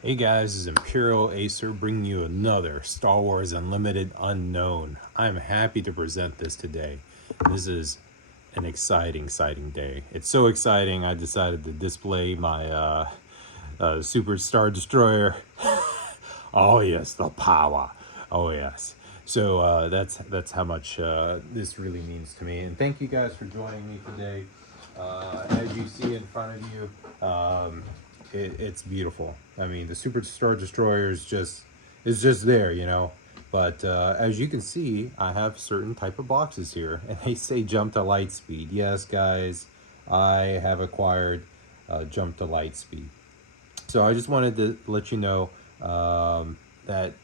Hey guys, this is Imperial Acer bringing you another Star Wars Unlimited Unknown. I'm happy to present this today. This is an exciting day. It's so exciting I decided to display my Super Star Destroyer. Oh yes, the power. Oh yes. So that's how much this really means to me. And thank you guys for joining me today. As you see in front of you, it's beautiful. I mean, the Super Star Destroyer is just there, you know. But as you can see, I have certain type of boxes here, and they say jump to light speed. Yes, guys, I have acquired jump to light speed. So I just wanted to let you know that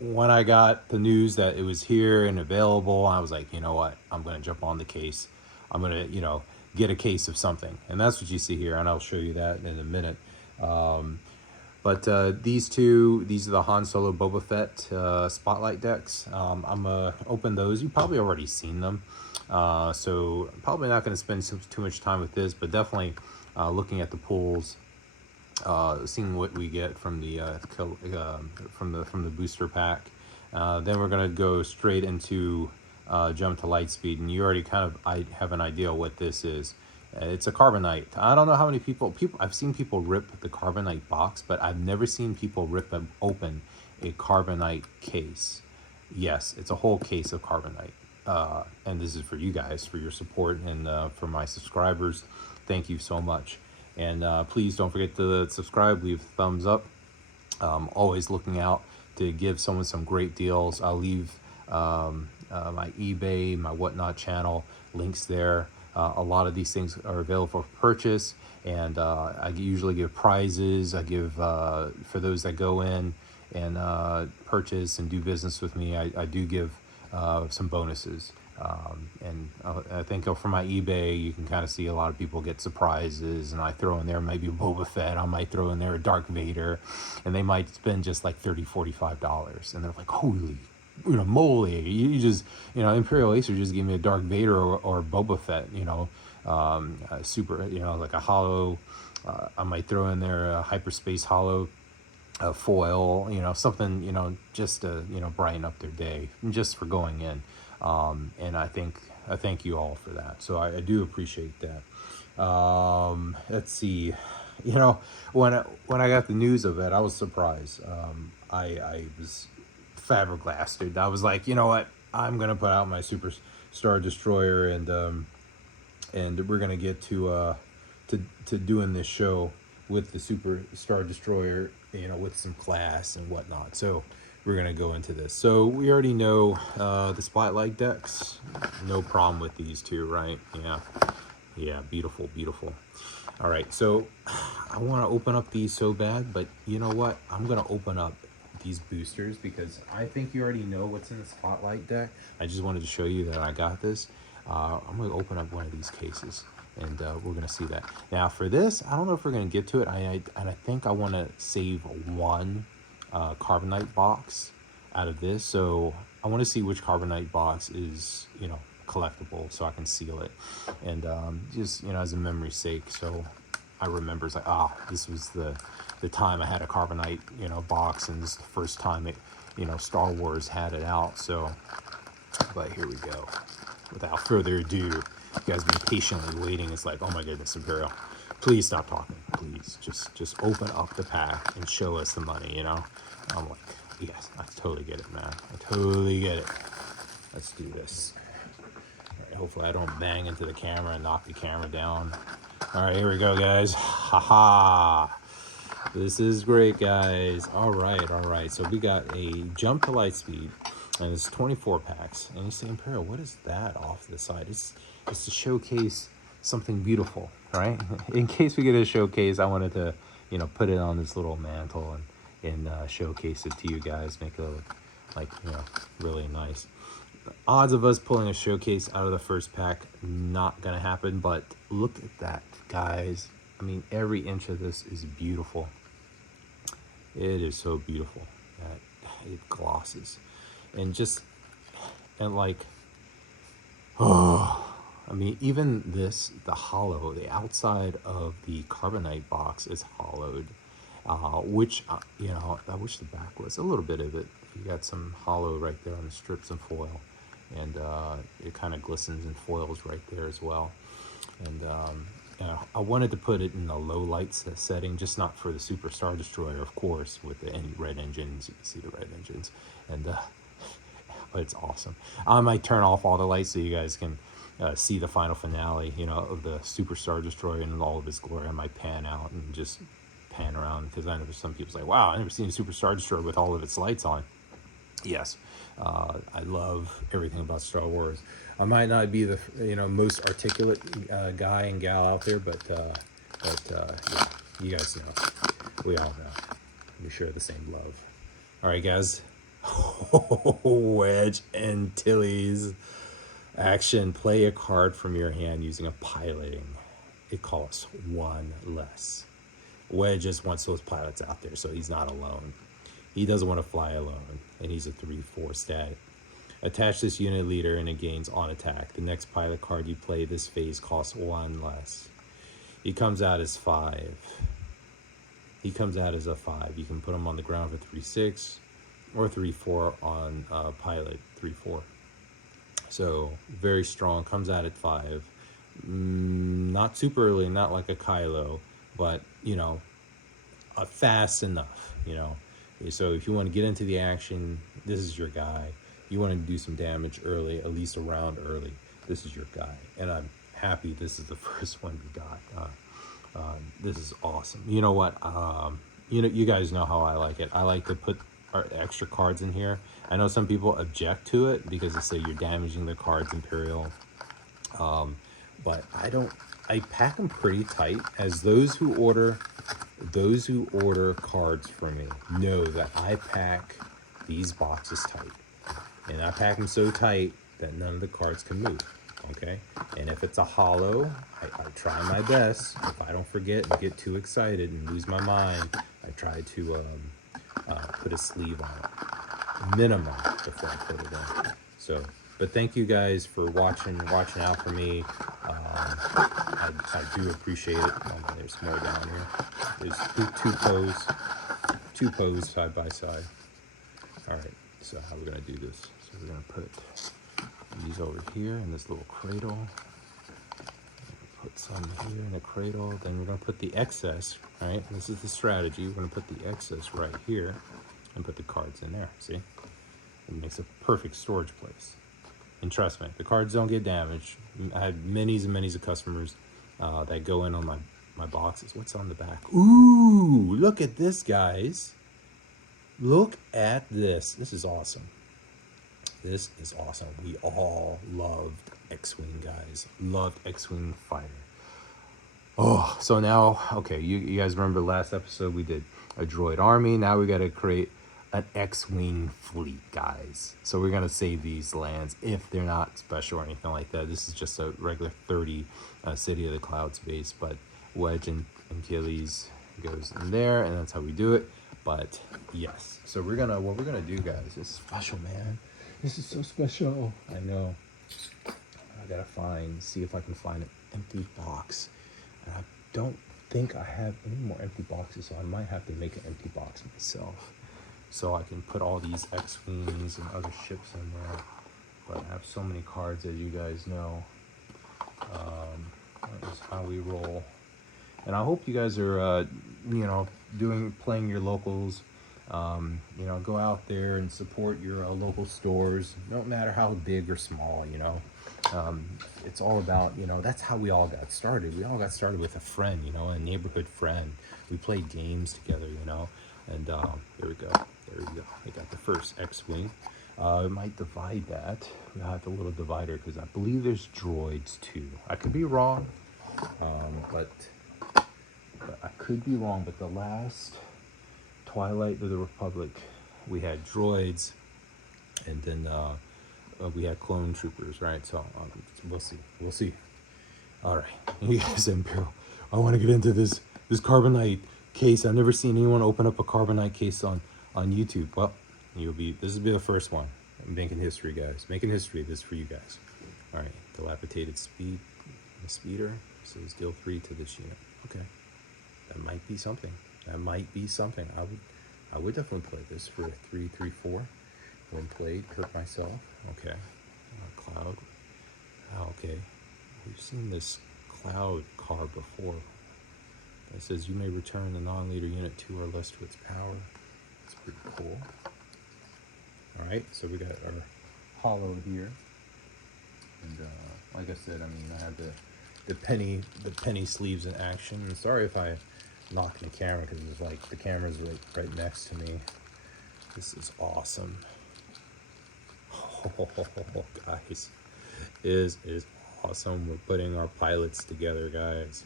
when I got the news that it was here and available, I was like, you know what? I'm going to jump on the case. I'm going to, get a case of something. And that's what you see here. And I'll show you that in a minute. But these are the Han Solo Boba Fett Spotlight decks. I'm going to open those. You've probably already seen them. So I'm probably not going to spend too much time with this, but definitely looking at the pools, seeing what we get from the from the booster pack. Then we're gonna go straight into jump to Lightspeed, and you already I have an idea what this is. It's a Carbonite. I don't know how many people I've seen people rip the Carbonite box, but I've never seen people rip open a Carbonite case. Yes, it's a whole case of Carbonite. And this is for you guys, for your support, and for my subscribers. Thank you so much. And please don't forget to subscribe, leave a thumbs up. Always looking out to give someone some great deals. I'll leave my eBay, my whatnot channel links there. A lot of these things are available for purchase, and I usually give prizes. I give for those that go in and purchase and do business with me. I do give some bonuses. And I think for my eBay, you can kind of see a lot of people get surprises, and I throw in there maybe Boba Fett, I might throw in there a Dark Vader, and they might spend just like $30-$45, and they're like, holy, moly, you just, Imperial Acer just gave me a Dark Vader or Boba Fett, super, like a hollow. I might throw in there a hyperspace hollow foil, something, just to, brighten up their day, just for going in. And I thank you all for that. So I do appreciate that. Let's see, when I got the news of it, I was surprised. I was flabbergasted. I was like, you know what? I'm gonna put out my Super Star Destroyer, and we're gonna get to doing this show with the Super Star Destroyer, with some class and whatnot. So we're gonna go into this. So we already know the Spotlight decks. No problem with these two, right? Yeah, beautiful. All right, so I want to open up these so bad, but you know what? I'm gonna open up these boosters because I think you already know what's in the Spotlight deck. I just wanted to show you that I got this. I'm gonna open up one of these cases, and we're gonna see that. Now for this, I don't know if we're gonna get to it. I think I want to save one Carbonite box out of this, so I want to see which Carbonite box is collectible, so I can seal it, and just as a memory's sake, so I remember it's like, this was the time I had a Carbonite box, and this is the first time it Star Wars had it out. So but here we go. Without further ado, you guys been patiently waiting. It's like, oh my goodness, Imperial, please stop talking. Please just open up the pack and show us the money. I'm like, yes, I totally get it, man. I totally get it. Let's do this. All right, hopefully I don't bang into the camera and knock the camera down. All right, here we go, guys. Haha. This is great, guys. All right. So we got a jump to Lightspeed, and it's 24 packs. And you say, Imperial, what is that off to the side? It's to showcase something beautiful, right? In case we get a showcase, I wanted to, put it on this little mantle and showcase it to you guys, make it look like, really nice. The odds of us pulling a showcase out of the first pack, not gonna happen, but look at that, guys. I mean, every inch of this is beautiful. It is so beautiful that it glosses, and like, oh, I mean, even the hollow, the outside of the Carbonite box is hollowed, which, you know, I wish the back was a little bit of it. You got some hollow right there on the strips and foil, and it kind of glistens and foils right there as well. And I wanted to put it in the low light setting, just not for the Super Star Destroyer, of course, with the red engines. You can see the red engines, and but it's awesome. I might turn off all the lights so you guys can see the final finale, you know, of the Super Star Destroyer in all of its glory. I might pan out and just pan around, because I know some people say, wow, I've never seen a Super Star Destroyer with all of its lights on. Yes, I love everything about Star Wars. I might not be the most articulate guy and gal out there, but yeah, you guys know, we all know, we share the same love. All right, guys. Wedge Antilles action. Play a card from your hand using a piloting. It costs one less. Wedge just wants those pilots out there, so he's not alone. He doesn't want to fly alone, and he's a 3/4 stat. Attach this unit leader and it gains on attack. The next pilot card you play this phase costs one less. He comes out as 5. He comes out as a 5. You can put him on the ground for 3/6 or 3/4 on pilot 3/4. So very strong. Comes out at 5. Not super early, not like a Kylo, but you know, fast enough. You know, so if you want to get into the action, this is your guy. You want to do some damage early, at least a round early, this is your guy. And I'm happy this is the first one we got. This is awesome. You know what? You guys know how I like it. I like to put our extra cards in here. I know some people object to it because they say you're damaging the cards, Imperial. But I don't. I pack them pretty tight, as those who order cards from me know that I pack these boxes tight. And I pack them so tight that none of the cards can move, okay? And if it's a hollow, I try my best. If I don't forget and get too excited and lose my mind, I try to put a sleeve on it, minimum, before I put it in. So, but thank you guys for watching out for me. I do appreciate it. Oh, there's more down here. There's two pose side by side. All right. So how we're gonna do this? So we're gonna put these over here in this little cradle. Put some here in the cradle. Then we're gonna put the excess. Right. This is the strategy. We're gonna put the excess right here and put the cards in there. See? It makes a perfect storage place. And trust me, the cards don't get damaged. I had many of customers that go in on my boxes. What's on the back? Ooh, look at this, guys. Look at this. This is awesome. This is awesome. We all loved X-Wing, guys. Loved X-Wing fighter. Oh, so now, okay, you guys remember last episode we did a droid army. Now we got to create an X-Wing fleet, guys. So we're going to save these lands if they're not special or anything like that. This is just a regular 30 City of the Clouds base, but Wedge and Achilles goes in there, and that's how we do it. But yes, so what we're gonna do, guys, is special, man. This is so special. I know. I gotta see if I can find an empty box. And I don't think I have any more empty boxes, so I might have to make an empty box myself, so I can put all these X-Wings and other ships in there. But I have so many cards, as you guys know. That is how we roll. And I hope you guys are, playing your locals. Go out there and support your local stores. No matter how big or small, it's all about, that's how we all got started. We all got started with a friend, a neighborhood friend. We played games together, and there we go. I got the first X-Wing. I might divide that. I have the little divider because I believe there's droids too. I could be wrong, but I could be wrong. But the last Twilight of the Republic, we had droids, and then we had clone troopers, right? So we'll see. All right, you guys, Imperial. I want to get into this Carbonite case. I've never seen anyone open up a Carbonite case on YouTube. Well, this will be the first one. I'm making history, guys. Making history. This is for you guys. All right, dilapidated speeder. So it's deal 3 to this unit. Okay, that might be something. That might be something. I would definitely play this for 3-3-4 when played. Hurt myself. Okay. Cloud. Oh, okay. We've seen this cloud card before. It says you may return the non-leader unit 2 or less to its power. It's pretty cool. All right, so we got our hollow here, and like I said, I mean, I have the penny sleeves in action. And sorry if I knock the camera because it's like the camera's right next to me. This is awesome. Oh, guys, this is awesome. We're putting our pilots together, guys.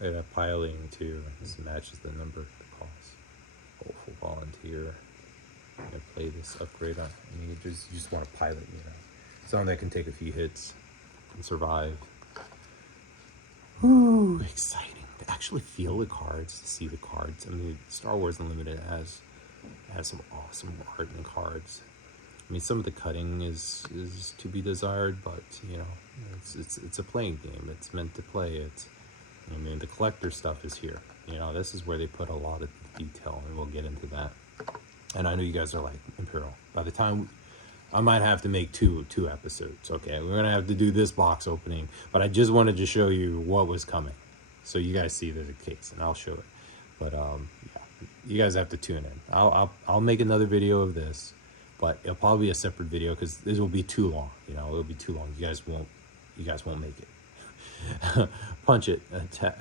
Look at that piloting too. This matches the number of the cost. Hopeful volunteer. I'm gonna play this upgrade on. I mean, you just want to pilot, you know, someone that can take a few hits and survive. Ooh, exciting to actually feel the cards, to see the cards. I mean, Star Wars Unlimited has some awesome art and cards. I mean, some of the cutting is to be desired, but you know, it's a playing game. It's meant to play. I mean, the collector stuff is here. You know, this is where they put a lot of detail, and we'll get into that. And I know you guys are like, Imperial, by the time I might have to make two episodes. Okay, we're gonna have to do this box opening, but I just wanted to show you what was coming, so you guys see the case, and I'll show it. But yeah, you guys have to tune in. I'll make another video of this, but it'll probably be a separate video because this will be too long. You know, it'll be too long. You guys won't make it. Punch it.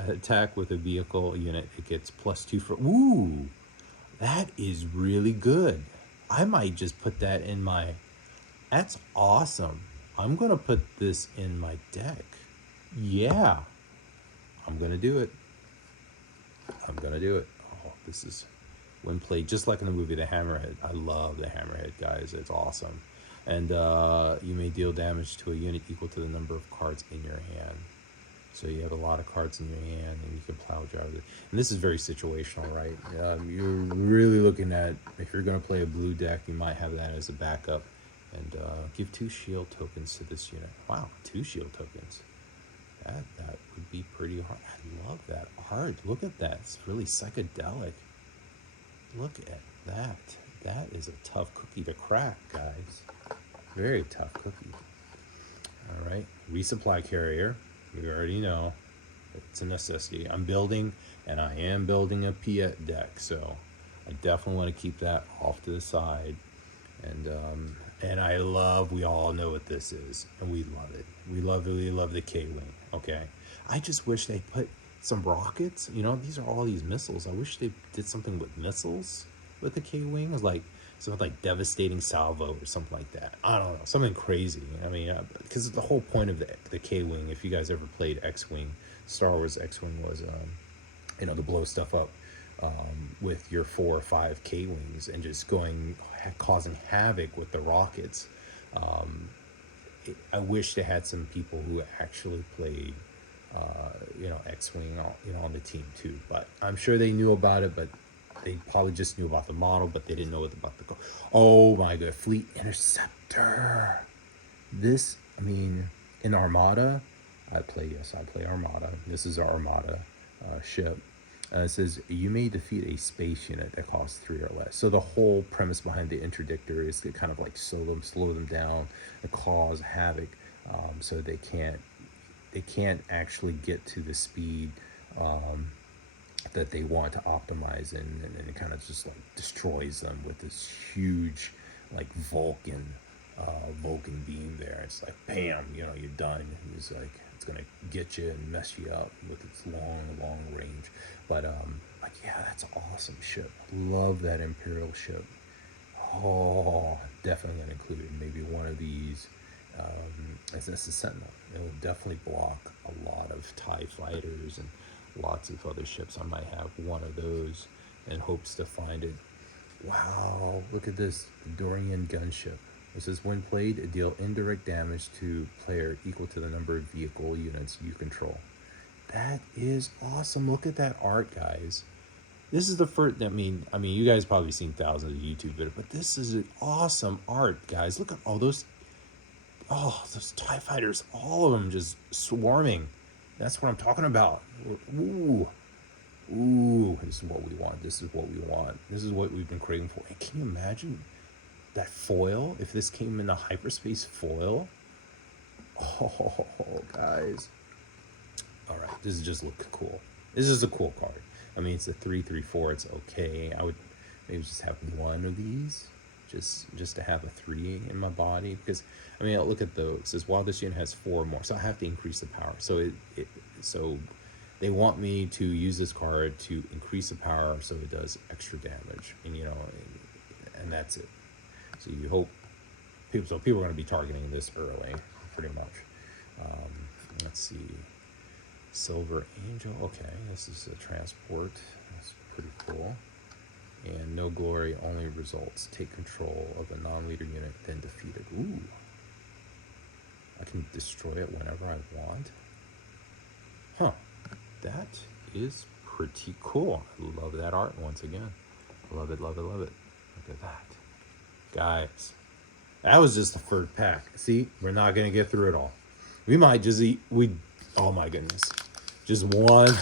Attack with a vehicle unit. It gets +2 for. Ooh, that is really good. I might just put that in my. That's awesome. I'm gonna put this in my deck. Yeah, I'm gonna do it. I'm gonna do it. Oh, this is when played just like in the movie The Hammerhead. I love the Hammerhead, guys. It's awesome. And you may deal damage to a unit equal to the number of cards in your hand. So you have a lot of cards in your hand, and you can plow drive it. And this is very situational, right? You're really looking at, if you're going to play a blue deck, you might have that as a backup. And give 2 shield tokens to this unit. Wow, 2 shield tokens. That would be pretty hard. I love that art. Look at that. It's really psychedelic. Look at that. That is a tough cookie to crack, guys. Very tough cookie. All right, resupply carrier. We already know it's a necessity. I'm building, and I am building a Piet deck, so I definitely want to keep that off to the side. And I love, we all know what this is, and we love it. We love the K-Wing, okay? I just wish they put some rockets. You know, these are all these missiles. I wish they did something with missiles with the K-Wing. It was like something like devastating salvo or something like that. I don't know, something crazy. I mean, because the whole point of the K-Wing, if you guys ever played X-Wing, Star Wars X-Wing was, you know, to blow stuff up with your 4 or 5 K-Wings and just causing havoc with the rockets. I wish they had some people who actually played, you know, X-Wing, you know, on the team too. But I'm sure they knew about it, but they probably just knew about the model, but they didn't know about the. Oh my God, Fleet Interceptor! This, I mean, in Armada, I play Armada. This is our Armada ship. It says you may defeat a space unit that costs 3 or less. So the whole premise behind the interdictor is to kind of like slow them down, and cause havoc, so they can't actually get to the speed that they want to optimize in, and it kind of just like destroys them with this huge like Vulcan beam there. It's like bam, you know, you're done. It's like it's gonna get you and mess you up with its long range. But yeah, that's an awesome ship. Love that Imperial ship. Oh, definitely gonna include it. Maybe one of these as a Sentinel. It will definitely block a lot of TIE fighters and lots of other ships. I might have one of those in hopes to find it. Wow, look at this, the Dorian gunship. It says when played, deal indirect damage to player equal to the number of vehicle units you control. That is awesome. Look at that art, guys. This is the first, I mean, you guys probably seen thousands of YouTube videos, but this is an awesome art, guys. Look at all those, those TIE fighters, all of them just swarming. That's what I'm talking about. Ooh, Ooh, this is what we want. This is what we want. This is what we've been craving for. And can you imagine that foil? If this came in a hyperspace foil? Oh, guys. All right, this just look cool. This is a cool card. I mean, it's a 3/3/4. It's okay. I would maybe just have one of these, just to have a 3 in my body. Because I mean, look at those. It says while this unit has 4 more, so I have to increase the power. So they want me to use this card to increase the power, so it does extra damage. And and that's it. So you hope people are going to be targeting this early, pretty much. Let's see. Silver Angel. Okay, this is a transport. That's pretty cool. And no glory, only results. Take control of a non-leader unit, then defeat it. Ooh. I can destroy it whenever I want. Huh. That is pretty cool. I love that art once again. Love it, love it, love it. Look at that. Guys, that was just the first pack. See, we're not going to get through it all. We might just oh my goodness. Just one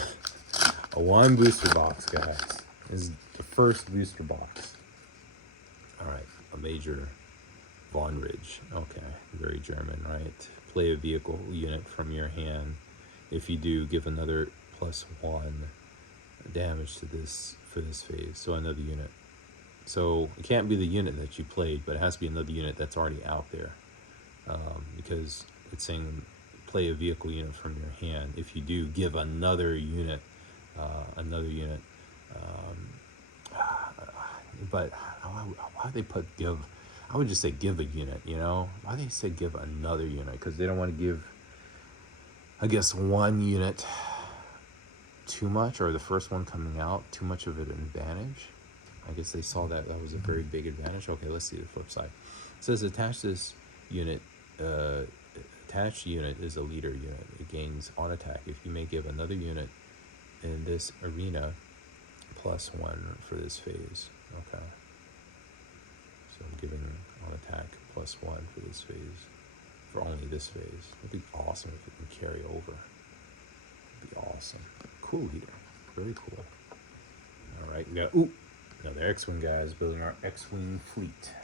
booster box, guys. This is the first booster box. All right, a major Von Ridge. Okay, very German, right? Play a vehicle unit from your hand. If you do, give another +1 damage to this for this phase. So another unit. So it can't be the unit that you played, but it has to be another unit that's already out there, because it's saying play a vehicle unit from your hand. If you do, give another unit, but why they put give? I would just say give a unit, Why they say give another unit? Because they don't want to give, I guess, one unit too much, or the first one coming out, too much of an advantage. I guess they saw that was a very big advantage. Okay, let's see the flip side. It says attach this unit. Attached unit is a leader unit. It gains on attack. If you may give another unit in this arena +1 for this phase. Okay. So I'm giving on attack +1 for this phase. For only this phase. It'd be awesome if it can carry over. It'd be awesome. Cool leader. Very cool. All right, we got another X-Wing, guys, building our X-Wing fleet.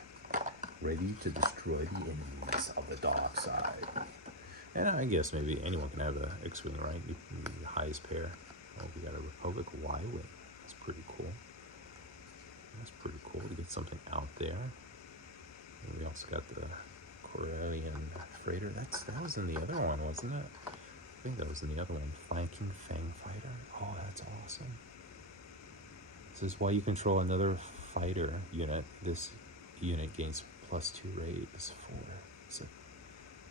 Ready to destroy the enemies of the dark side. And I guess maybe anyone can have an X-Wing, right? You can be the highest pair. Oh, we got a Republic Y-Wing. That's pretty cool. That's pretty cool to get something out there. And we also got the Corellian Freighter. That was in the other one, wasn't it? I think that was in the other one. Flanking Fang Fighter. Oh, that's awesome. This is why you control another fighter unit. This unit gains +2 rate is 4. So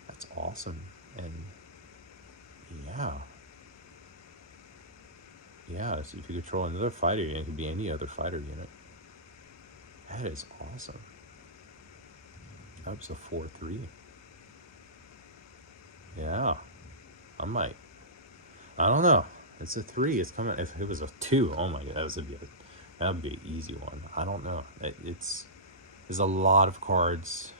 that's awesome. And so if you control another fighter unit, it could be any other fighter unit. That is awesome. That was a 4/3. Yeah, I don't know. It's a 3. It's coming. If it was a 2, oh my god, that would be an easy one. I don't know. There's a lot of cards,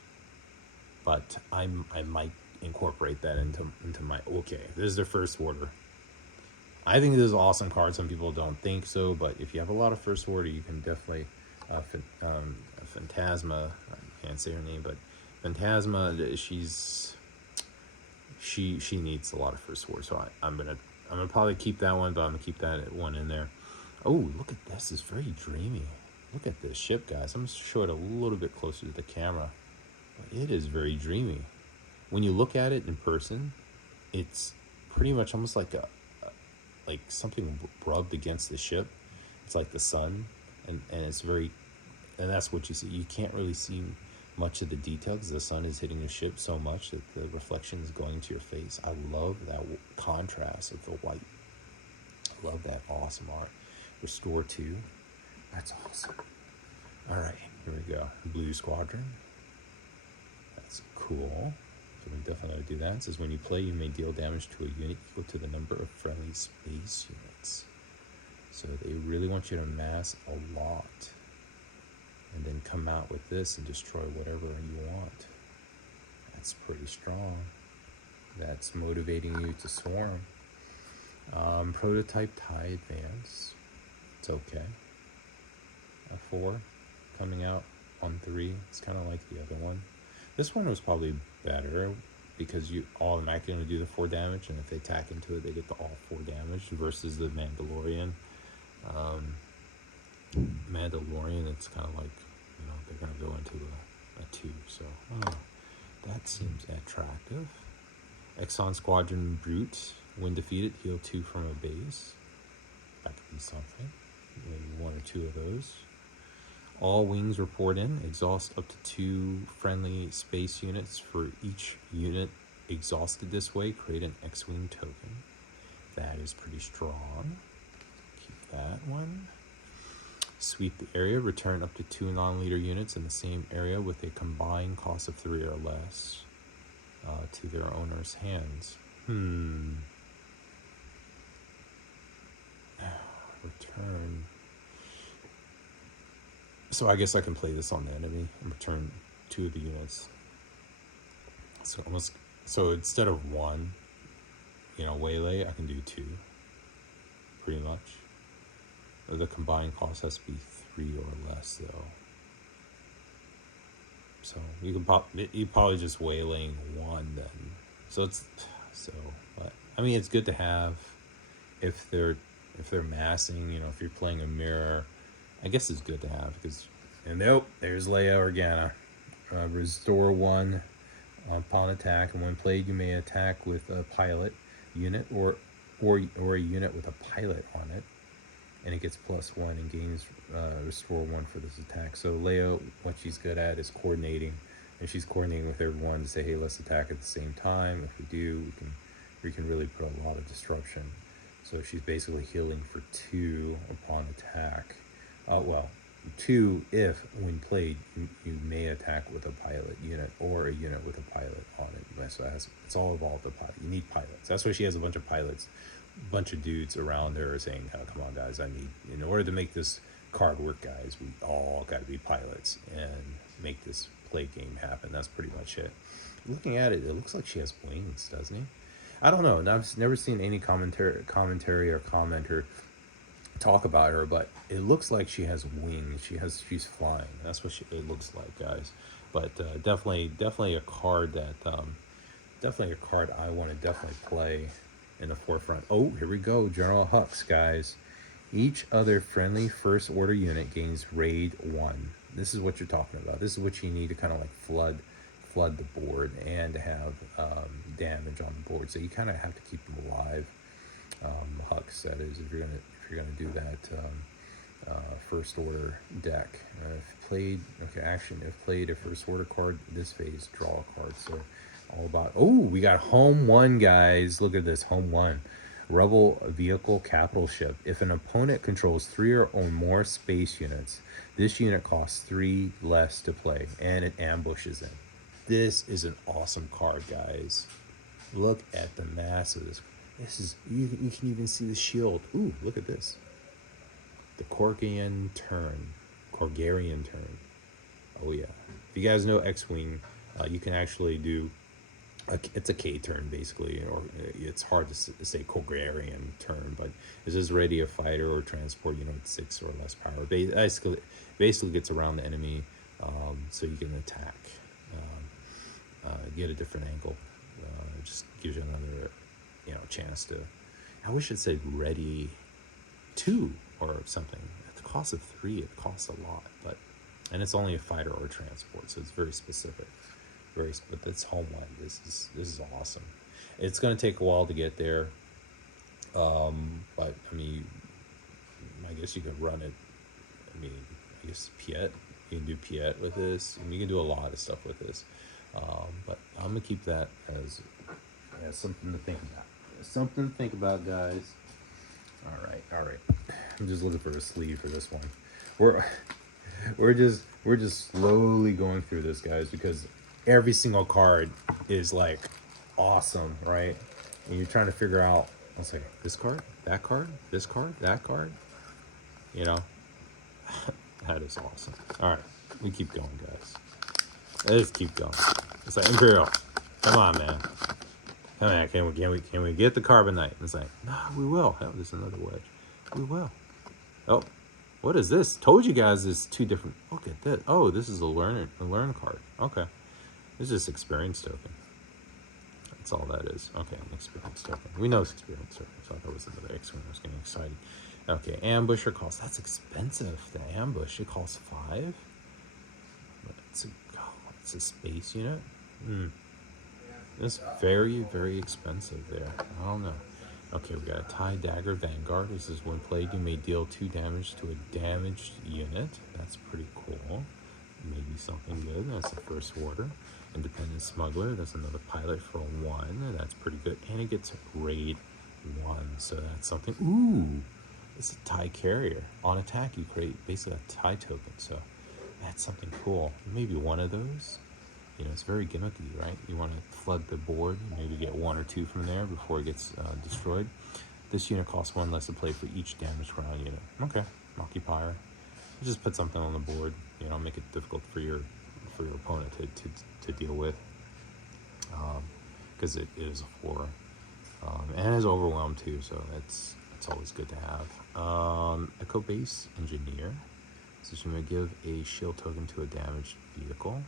but I might incorporate that into my this is the first order. I think this is an awesome card. Some people don't think so, but if you have a lot of first order, you can definitely Phantasma. I can't say her name, but Phantasma. She needs a lot of first order. So I'm gonna probably keep that one, but I'm gonna keep that one in there. Oh, look at this! It's very dreamy. Look at this ship, guys. I'm gonna show it a little bit closer to the camera. But it is very dreamy. When you look at it in person, it's pretty much almost like like something rubbed against the ship. It's like the sun, and it's very, and that's what you see. You can't really see much of the detail because the sun is hitting the ship so much that the reflection is going to your face. I love that contrast of the white. I love that awesome art. Restore 2. That's awesome. All right, here we go. Blue Squadron. That's cool. So we definitely do that. It says when you play, you may deal damage to a unit equal to the number of friendly space units. So they really want you to amass a lot, and then come out with this and destroy whatever you want. That's pretty strong. That's motivating you to swarm. Prototype TIE Advance. It's okay. A 4 coming out on 3. It's kind of like the other one. This one was probably better because you automatically gonna do the 4 damage, and if they attack into it, they get the all 4 damage versus the Mandalorian. Mandalorian, it's kind of like, you know, they're gonna go into a 2. So that seems attractive. Exxon Squadron Brute. When defeated, heal 2 from a base. That could be something. Maybe 1 or 2 of those. All wings report in. Exhaust up to 2 friendly space units. For each unit exhausted this way, create an X-Wing token. That is pretty strong. Keep that one. Sweep the area. Return up to 2 non-leader units in the same area with a combined cost of 3 or less to their owner's hands. Return. So I guess I can play this on the enemy and return 2 of the units. So instead of 1, you know, waylay, I can do 2. Pretty much. The combined cost has to be 3 or less, though. So you probably just waylaying 1 then. But I mean, it's good to have if they're massing. You know, if you're playing a mirror, I guess it's good to have because. And nope, there's Leia Organa. Restore 1 upon attack, and when played, you may attack with a pilot unit or a unit with a pilot on it, and it gets +1 and gains restore 1 for this attack. So Leia, what she's good at is coordinating, and she's coordinating with everyone to say, hey, let's attack at the same time. If we do, we can really put a lot of disruption. So she's basically healing for 2 upon attack. 2 if, when played, you may attack with a pilot unit or a unit with a pilot on it. So it's all involved with pilot. You need pilots. That's why she has a bunch of pilots, a bunch of dudes around her saying, oh, come on, guys, in order to make this card work, guys, we all got to be pilots and make this play game happen. That's pretty much it. Looking at it, it looks like she has wings, doesn't he? I don't know. I've never seen any commentary or commenter talk about her, but it looks like she has wings. She's flying. That's what it looks like, guys. But definitely a card that definitely a card I want to definitely play in the forefront. Oh, here we go. General Hux, guys. Each other friendly first order unit gains raid 1. This is what you're talking about. This is what you need to kind of like flood the board and have damage on the board. So you kind of have to keep them alive. Hux, that is, if you're gonna do that first order deck. If played a first order card this phase, draw a card. So all about. Oh, we got home 1, guys. Look at this, home 1. Rebel vehicle capital ship. If an opponent controls 3 or more space units, this unit costs 3 less to play, and it ambushes in. This is an awesome card, guys. Look at the mass of this. This is, you can even see the shield. Ooh, look at this. The Korgarian turn. Oh yeah. If you guys know X-Wing, you can actually do, it's a K turn basically, or it's hard to say Korgarian turn, but this is ready a fighter or transport unit 6 or less power. Basically gets around the enemy, so you can attack, get a different angle. Just gives you another, chance to. I wish it said ready 2 or something. At the cost of 3, it costs a lot, and it's only a fighter or transport, so it's very specific. But it's home 1. This is awesome. It's going to take a while to get there, but I mean, I guess you could run it. I mean, I guess Piet. You can do Piet with this, and you can do a lot of stuff with this. But I'm gonna keep that as something to think about. Something to think about, guys. All right. I'm just looking for a sleeve for this one. We're just slowly going through this, guys, because every single card is like awesome, right? And you're trying to figure out, I'll say this card, that card, this card, that card. That is awesome. All right, we keep going, guys. Let's keep going. It's like Imperial. Come on, man. Come on, can we get the Carbonite? It's like, no, we will. Hell, there's another wedge. We will. Oh, what is this? Told you guys it's two different. Look at that. Oh, this is a learn card. Okay. This is just experience token. That's all that is. Okay, an experience token. We know it's experience token, so I thought it was another X when I was getting excited. Okay, ambusher costs. That's expensive. The ambush, it costs 5. It's a space unit. It's very, very expensive there. I don't know. Okay, we got a tie dagger vanguard. This is when played, you may deal 2 damage to a damaged unit. That's pretty cool. Maybe something good. That's the first order. Independent smuggler. That's another pilot for a 1. That's pretty good. And it gets a grade 1. So that's something. Ooh, it's a tie carrier. On attack, you create basically a tie token. So that's something cool. Maybe one of those. You know, it's very gimmicky, right? You want to flood the board, maybe get 1 or 2 from there before it gets destroyed. This unit costs 1 less to play for each damaged ground unit. Okay, occupier. Just put something on the board. You know, make it difficult for your opponent to deal with, because it is a 4, and it's overwhelmed too. So it's always good to have. Echo base engineer. So you may give a shield token to a damaged vehicle.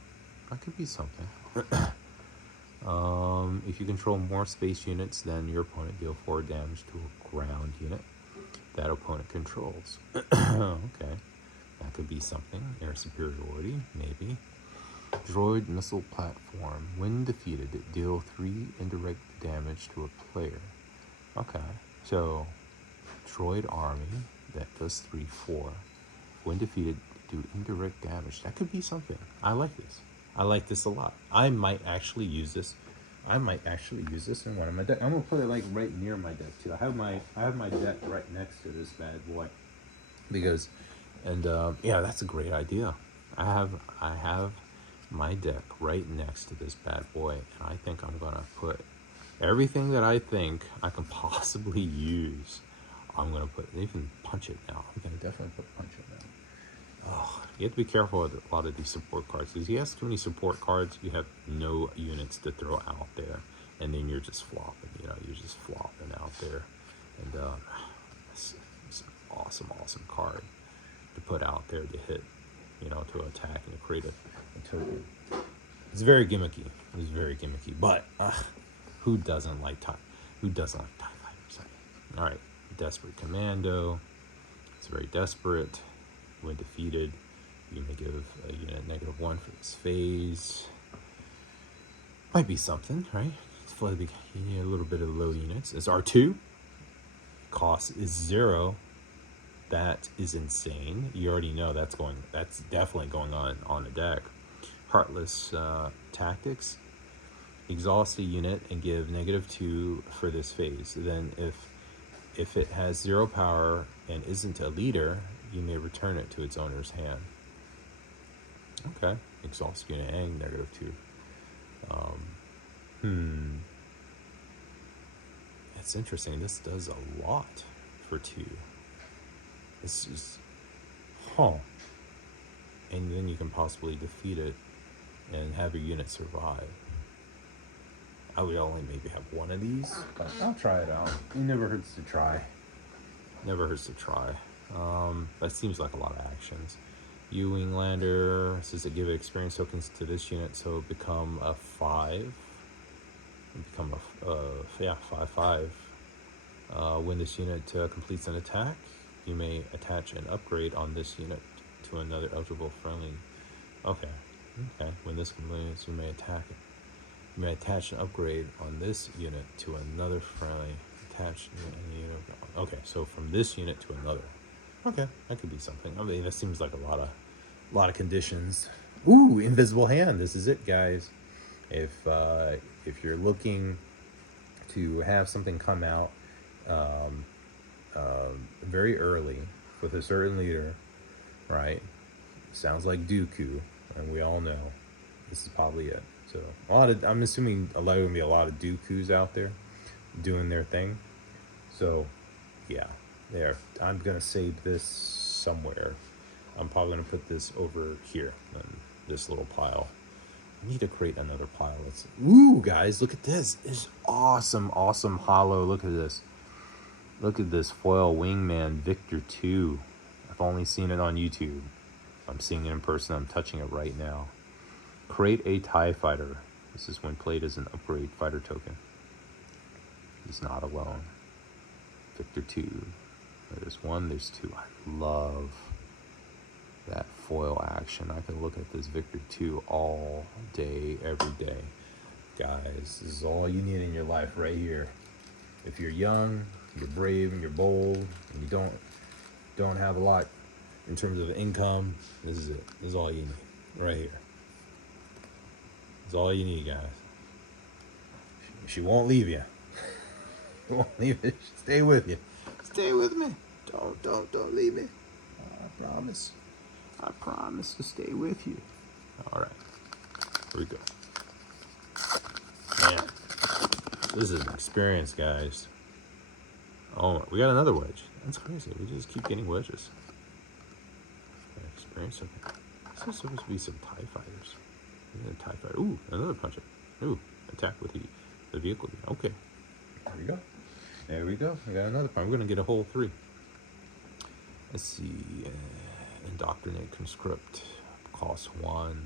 That could be something. If you control more space units than your opponent, deal 4 damage to a ground unit that opponent controls. Okay, that could be something. Air superiority, maybe. Droid missile platform. When defeated, deal 3 indirect damage to a player. Okay, so droid army that does 3/4. When defeated, do indirect damage. That could be something. I like this. I like this a lot. I might actually use this. in one of my decks. I'm gonna put it like right near my deck too. I have my deck right next to this bad boy, because, and yeah, that's a great idea. I have my deck right next to this bad boy, and I think I'm gonna put everything that I think I can possibly use. I'm gonna put even punch it now. I'm gonna definitely put punch it now. Oh, you have to be careful with a lot of these support cards, because you have too many support cards, you have no units to throw out there, and then you're just flopping. You know, you're just flopping out there, and it's an awesome card to put out there to hit, you know, to attack and to create a token. It's very gimmicky. It's very gimmicky, but who doesn't like TIE? Who doesn't like TIE fighters? All right, desperate commando. It's very desperate. When defeated, you may give a unit -1 for this phase. Might be something, right? You need a little bit of low units. It's R2. Cost is 0. That is insane. You already know that's definitely going on the deck. Heartless tactics. Exhaust a unit and give -2 for this phase. Then if it has 0 power and isn't a leader, you may return it to its owner's hand. Okay, exhaust unit and -2. That's interesting. This does a lot for 2. This is, and then you can possibly defeat it and have your unit survive. I would only maybe have 1 of these, but I'll try it out. It never hurts to try. Never hurts to try. That seems like a lot of actions. U-Wing Lander says that give experience tokens to this unit, so become a 5. Become a 5/5. When this unit completes an attack, you may attach an upgrade on this unit to another eligible friendly. Okay. When this completes, you may attack it. You may attach an upgrade on this unit to another friendly. Okay, so from this unit to another. Okay, that could be something. I mean, that seems like a lot of conditions. Ooh, invisible hand. This is it, guys. If you're looking to have something come out very early with a certain leader, right? Sounds like Dooku, and we all know this is probably it. So I'm assuming gonna be a lot of Dookus out there doing their thing. So yeah, there. I'm gonna save this somewhere. I'm probably gonna put this over here in this little pile. I need to create another pile. Ooh, guys, look at this. It's awesome holo. Look at this. Look at this foil wingman Victor 2. I've only seen it on YouTube. I'm seeing it in person. I'm touching it right now. Create a TIE fighter. This is when played as an upgrade fighter token. He's not alone. Victor 2. There's 1, there's 2. I love that foil action. I can look at this Victor 2 all day, every day. Guys, this is all you need in your life right here. If you're young, you're brave, and you're bold, and you don't have a lot in terms of income, this is it. This is all you need right here. This is all you need, guys. She won't leave you. She won't leave you. She'll stay with you. Stay with me. Don't leave me. I promise. I promise to stay with you. All right. Here we go. Man, this is an experience, guys. Oh, we got another wedge. That's crazy. We just keep getting wedges. Experience something. This is supposed to be some TIE fighters. A TIE fighter. Ooh, another puncher. Ooh, attack with the vehicle. Okay. There we go. There we go. We got another point. We're going to get a whole 3. Let's see. Indoctrinate, conscript. Cost 1.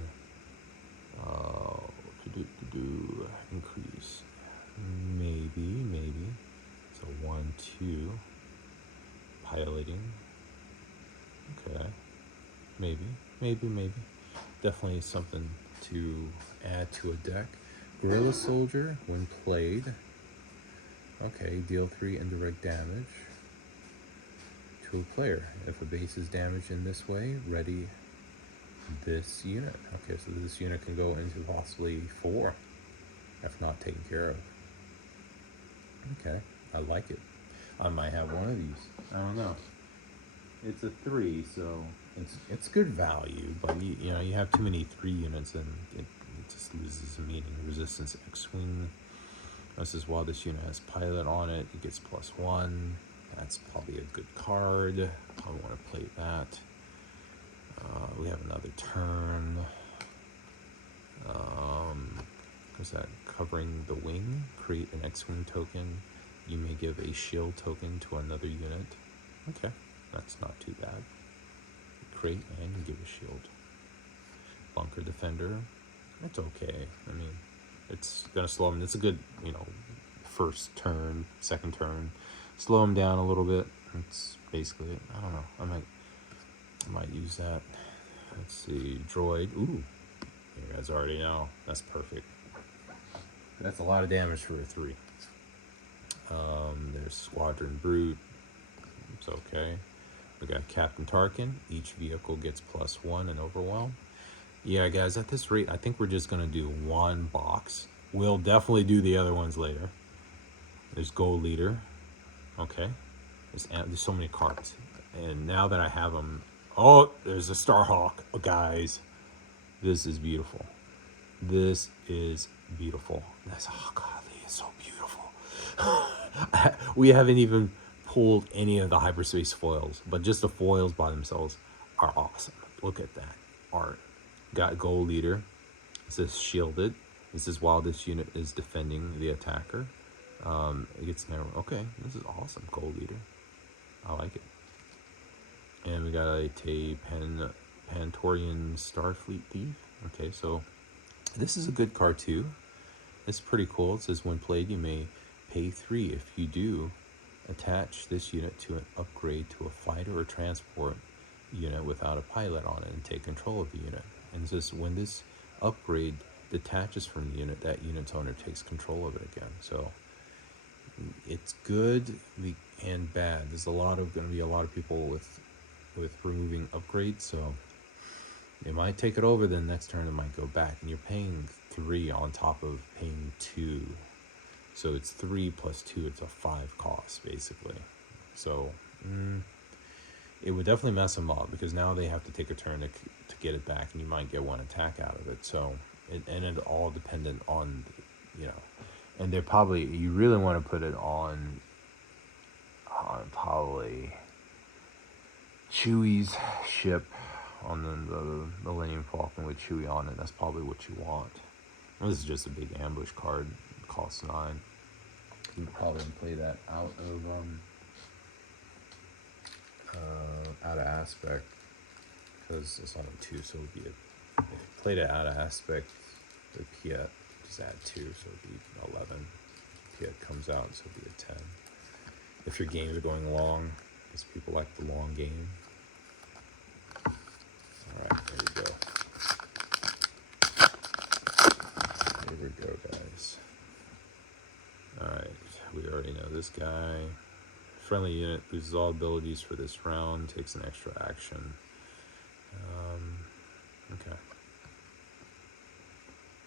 Increase. Maybe. So 1, 2. Piloting. Okay. Maybe. Definitely something to add to a deck. Guerrilla Soldier, when played. Okay, deal 3 indirect damage to a player. If a base is damaged in this way, ready this unit. Okay, so this unit can go into possibly 4 if not taken care of. Okay, I like it. I might have one of these. I don't know. It's a 3, so it's good value, but you know, you have too many 3 units and it just loses the meaning. Resistance X-Wing. This is while this unit has pilot on it, it gets +1. That's probably a good card. Probably want to play that. We have another turn. Is that covering the wing? Create an X-Wing token. You may give a shield token to another unit. Okay, that's not too bad. Create and give a shield. Bunker Defender. It's okay. I mean, it's gonna slow him. It's a good, you know, first turn, second turn. Slow him down a little bit. It's basically it. I don't know. I might use that. Let's see. Droid. Ooh. You guys already know. That's perfect. That's a lot of damage for a 3. There's Squadron Brute. It's okay. We got Captain Tarkin. Each vehicle gets +1 in Overwhelm. Yeah, guys, at this rate, I think we're just going to do 1 box. We'll definitely do the other ones later. There's Gold Leader. Okay. There's so many cards. And now that I have them... Oh, there's a Starhawk. Oh, guys, this is beautiful. This is beautiful. Oh, God, it's so beautiful. We haven't even pulled any of the hyperspace foils, but just the foils by themselves are awesome. Look at that art. Got Gold Leader. This is shielded. This is while this unit is defending the attacker. It gets narrow. Okay, this is awesome. Gold Leader. I like it. And we got a Pantorian Starfleet Thief. Okay, so this is a good card too. It's pretty cool. It says when played, you may pay 3. If you do, attach this unit to an upgrade to a fighter or transport unit without a pilot on it and take control of the unit. And it says when this upgrade detaches from the unit, that unit's owner takes control of it again. So it's good and bad. There's going to be a lot of people with removing upgrades, so it might take it over, then next turn it might go back, and you're paying 3 on top of paying 2. So it's 3 plus 2, it's a 5 cost basically. So it would definitely mess them up, because now they have to take a turn to get it back, and you might get 1 attack out of it. So it's all dependent on, you know, and they're probably, you really want to put it on probably Chewie's ship, on the Millennium Falcon with Chewie on it. That's probably what you want. This is just a big ambush card. It costs 9. You probably play that out out of aspect, because it's only 2, so it would be if you played it out of aspect, the Piet, just add 2, so it would be 11. Piet comes out, so it would be a 10. If your games are going long, because people like the long game. Alright, there we go. Here we go, guys. Alright, we already know this guy. Friendly unit loses all abilities for this round, takes an extra action. Okay.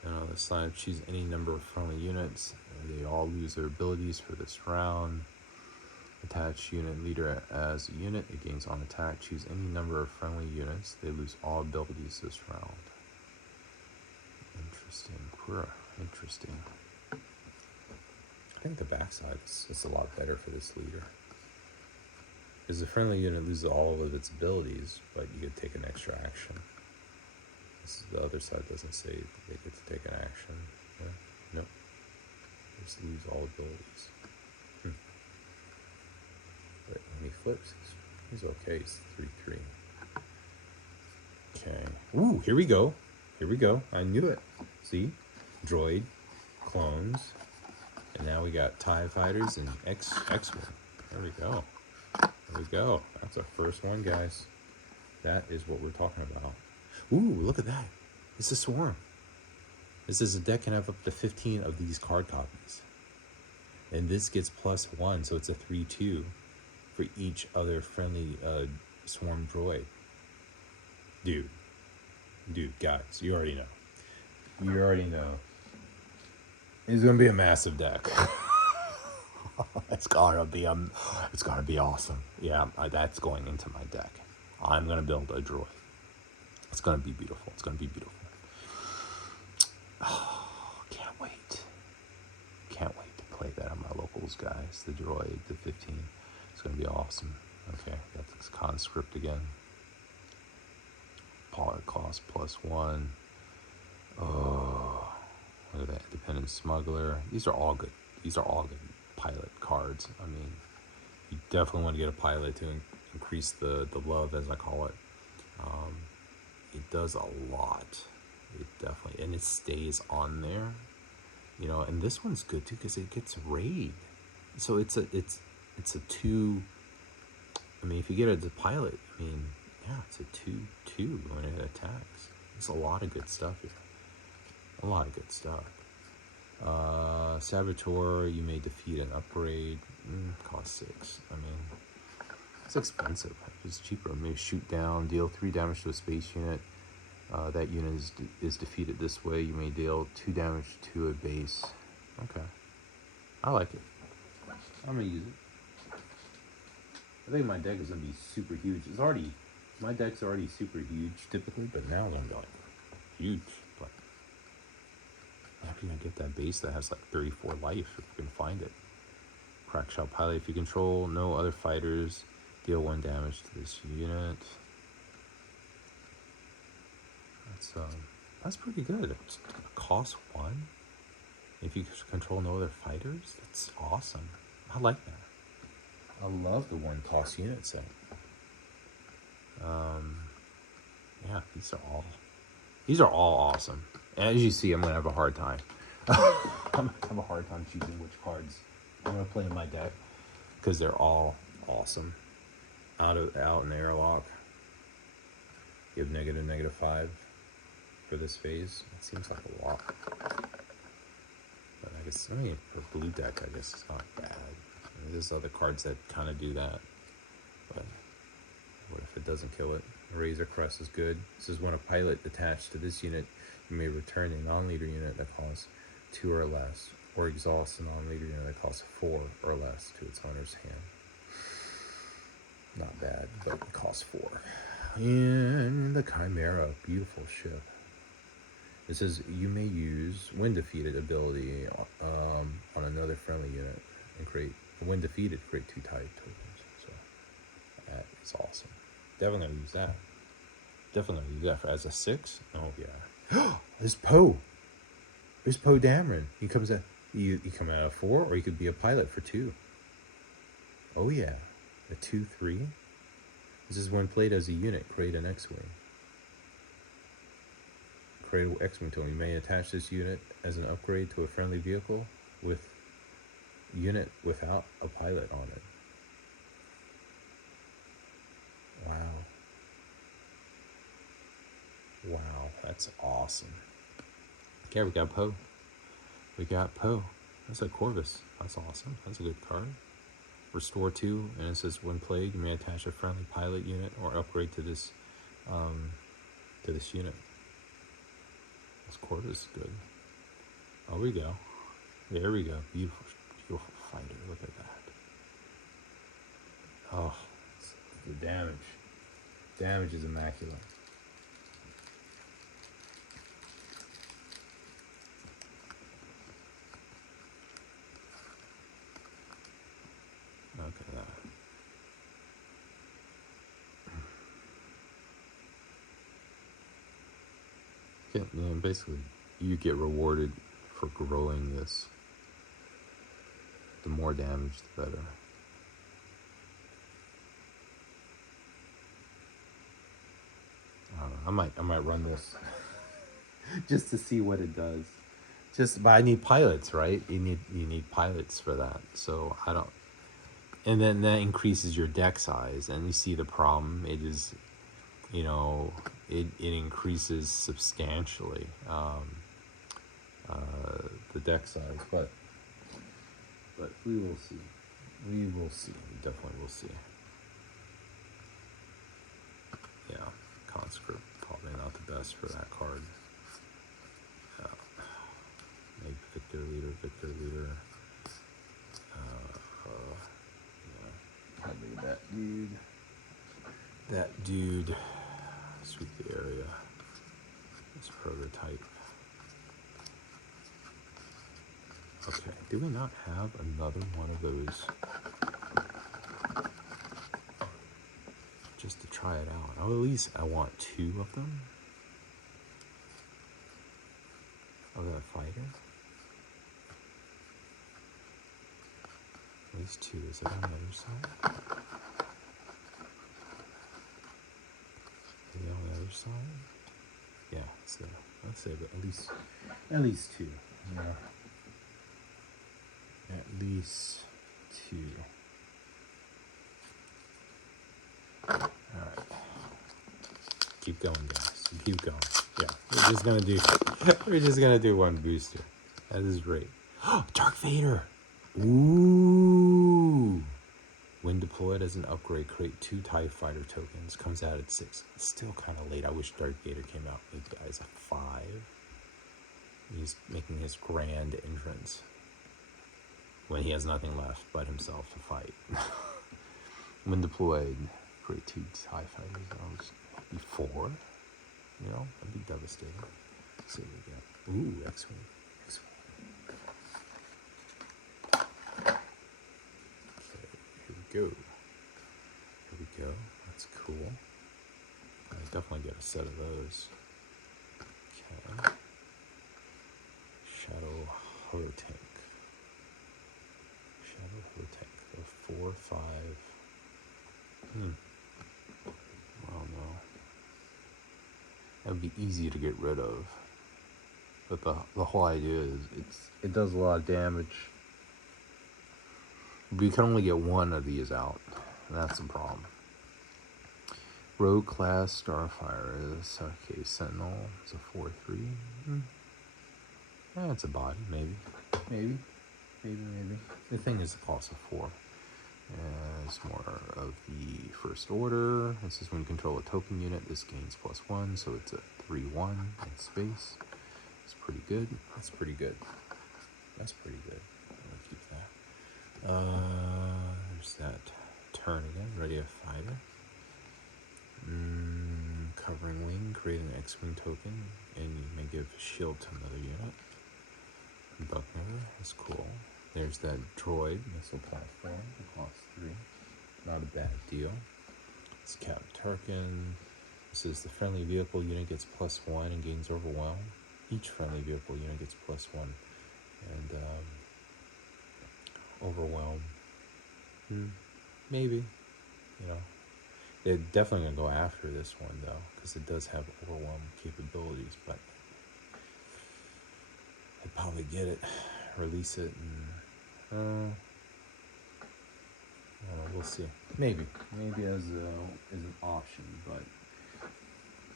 And on this side, choose any number of friendly units. They all lose their abilities for this round. Attach unit leader as a unit. It gains on attack. Choose any number of friendly units. They lose all abilities this round. Interesting. Interesting. I think the backside is a lot better for this leader. Because the friendly unit loses all of its abilities, but you could take an extra action. The other side doesn't say they get to take an action. Yeah. Nope. Just lose all abilities. But when he flips, he's okay. He's 3/3. Okay. Ooh, here we go. Here we go. I knew it. See? Droid, clones, and now we got TIE fighters and X-Men. There we go. There we go. That's our first one, guys. That is what we're talking about. Ooh, look at that. It's a swarm. This is a deck can have up to 15 of these card copies. And this gets +1, so it's a 3/2 for each other friendly swarm droid. Dude, guys, you already know. You already know. It's gonna be a massive deck. It's gonna be awesome. Yeah, that's going into my deck. I'm gonna build a droid. It's gonna be beautiful. It's gonna be beautiful. Oh, can't wait. Can't wait to play that on my locals, guys. The droid, the 15. It's gonna be awesome. Okay, got this conscript again. Pilot cost +1. Oh, look at that. Independent smuggler. These are all good. These are all good pilot cards. I mean, you definitely want to get a pilot to increase the love, as I call it. It does a lot. It definitely, and it stays on there, you know. And this one's good too because it gets raid. So it's a 2. I mean, if you get it as a pilot, I mean, yeah, it's a 2/2 when it attacks. There's a lot of good stuff here. A lot of good stuff. Saboteur, you may defeat an upgrade. Cost 6. I mean, it's expensive. It's cheaper. Maybe shoot down, deal 3 damage to a space unit. That unit is defeated this way. You may deal 2 damage to a base. Okay. I like it. I'm gonna use it. I think my deck is gonna be super huge. My deck's already super huge typically, but now it's gonna be like huge. But how can I get that base that has like 34 life if you can find it? Crackshot pilot. If you control no other fighters, deal 1 damage to this unit. That's pretty good. It's cost 1. If you control no other fighters, that's awesome. I like that. I love the 1 cost unit set. Yeah, these are all awesome. As you see, I'm gonna have a hard time. I'm gonna have a hard time choosing which cards I'm gonna play in my deck because they're all awesome. Out in airlock, you have -5 for this phase. It seems like a lot, but I guess for blue deck, I guess it's not bad. I mean, there's other cards that kind of do that, but what if it doesn't kill it? Razor Crest is good. This is when a pilot attached to this unit, you may return a non-leader unit that costs 2 or less, or exhaust a non-leader unit that costs 4 or less to its owner's hand. Not bad, but it costs 4. And the Chimera, beautiful ship. It says you may use when defeated ability on another friendly unit and when defeated, create 2 type tokens. So that is awesome. Definitely gonna use that. Definitely gonna use that as a 6. Oh yeah. There's Poe. There's Poe Dameron. He comes out. You come out of 4, or you could be a pilot for 2. Oh yeah, a 2/3. This is when played as a unit, create an X-Wing. Create an X-Wing token. You may attach this unit as an upgrade to a friendly vehicle with unit without a pilot on it. Wow. Wow, that's awesome. Okay, we got Poe. We got Poe. That's a Corvus. That's awesome. That's a good card. Restore 2, and it says when played, you may attach a friendly pilot unit or upgrade to this unit. This Corvus is good. Oh, we go. There we go. Beautiful, beautiful fighter. Look at that. Oh, the damage. Damage is immaculate. Look at that. Yeah, basically, you get rewarded for growing this. The more damage, the better. I don't know. I might run this just to see what it does. But I need pilots, right? You need pilots for that. So I don't. And then that increases your deck size, and you see the problem. It is, it increases substantially the deck size, but we will see. We will see. We definitely will see. Yeah, conscript probably not the best for that card. Make Victor leader. Probably that dude. Sweep the area. This prototype. Okay, do we not have another one of those? Just to try it out. Oh, at least I want 2 of them. Of that fighter. At least 2. Is it on the other side? Is it on the other side? Yeah, so let's say that at least 2. Yeah. At least 2. Alright. Keep going, guys. Keep going. Yeah. We're just gonna do 1 booster. That is great. Dark Vader! Ooh! When deployed as an upgrade, create 2 TIE Fighter tokens. Comes out at 6. It's still kind of late. I wish Darth Vader came out as a 5. He's making his grand entrance when he has nothing left but himself to fight. When deployed, create 2 TIE Fighters. That was be 4. That'd be devastating. Let's see what we got. Ooh, X-Wing. Here we go. That's cool. I definitely get a set of those. Okay. Shadow Holotank. A 4, 5. Well, no. That would be easy to get rid of. But the whole idea is it does a lot of damage. But you can only get 1 of these out. And that's the problem. Rogue class Starfire is okay. Sentinel is a 4/3. Yeah, it's a body, maybe. The thing is, it costs a 4. It's more of the first order. This is when you control a token unit. This gains +1, so it's a 3/1 in space. It's pretty good. That's pretty good. I'm gonna keep that. There's that turn again. Ready a fighter. Covering wing. Create an X-Wing token, and you may give shield to another unit. Buckner is cool. There's that droid missile platform. It costs 3. Not a bad deal. It's Cap Tarkin. This is the friendly vehicle unit gets +1 and gains overwhelm. Each friendly vehicle unit gets +1 and overwhelm. Maybe, They're definitely gonna go after this one though, because it does have overwhelm capabilities. But I'd probably get it, release it, and we'll see. Maybe as an option. But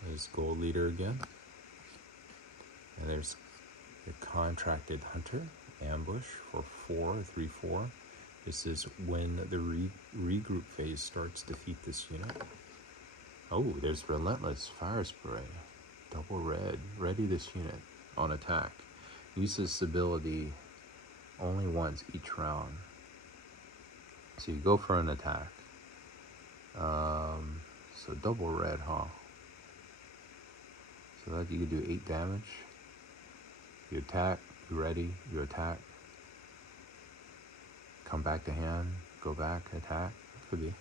there's Gold Leader again, and there's the Contracted Hunter. Ambush for 4/3/4. This is when the regroup phase starts. Defeat this unit. Oh, there's Relentless Fire Spray. Double red. Ready this unit on attack. Use this ability only once each round. So you go for an attack. So double red, huh? So that you could do 8 damage. You attack, you ready, you attack. Come back to hand, go back, attack. Could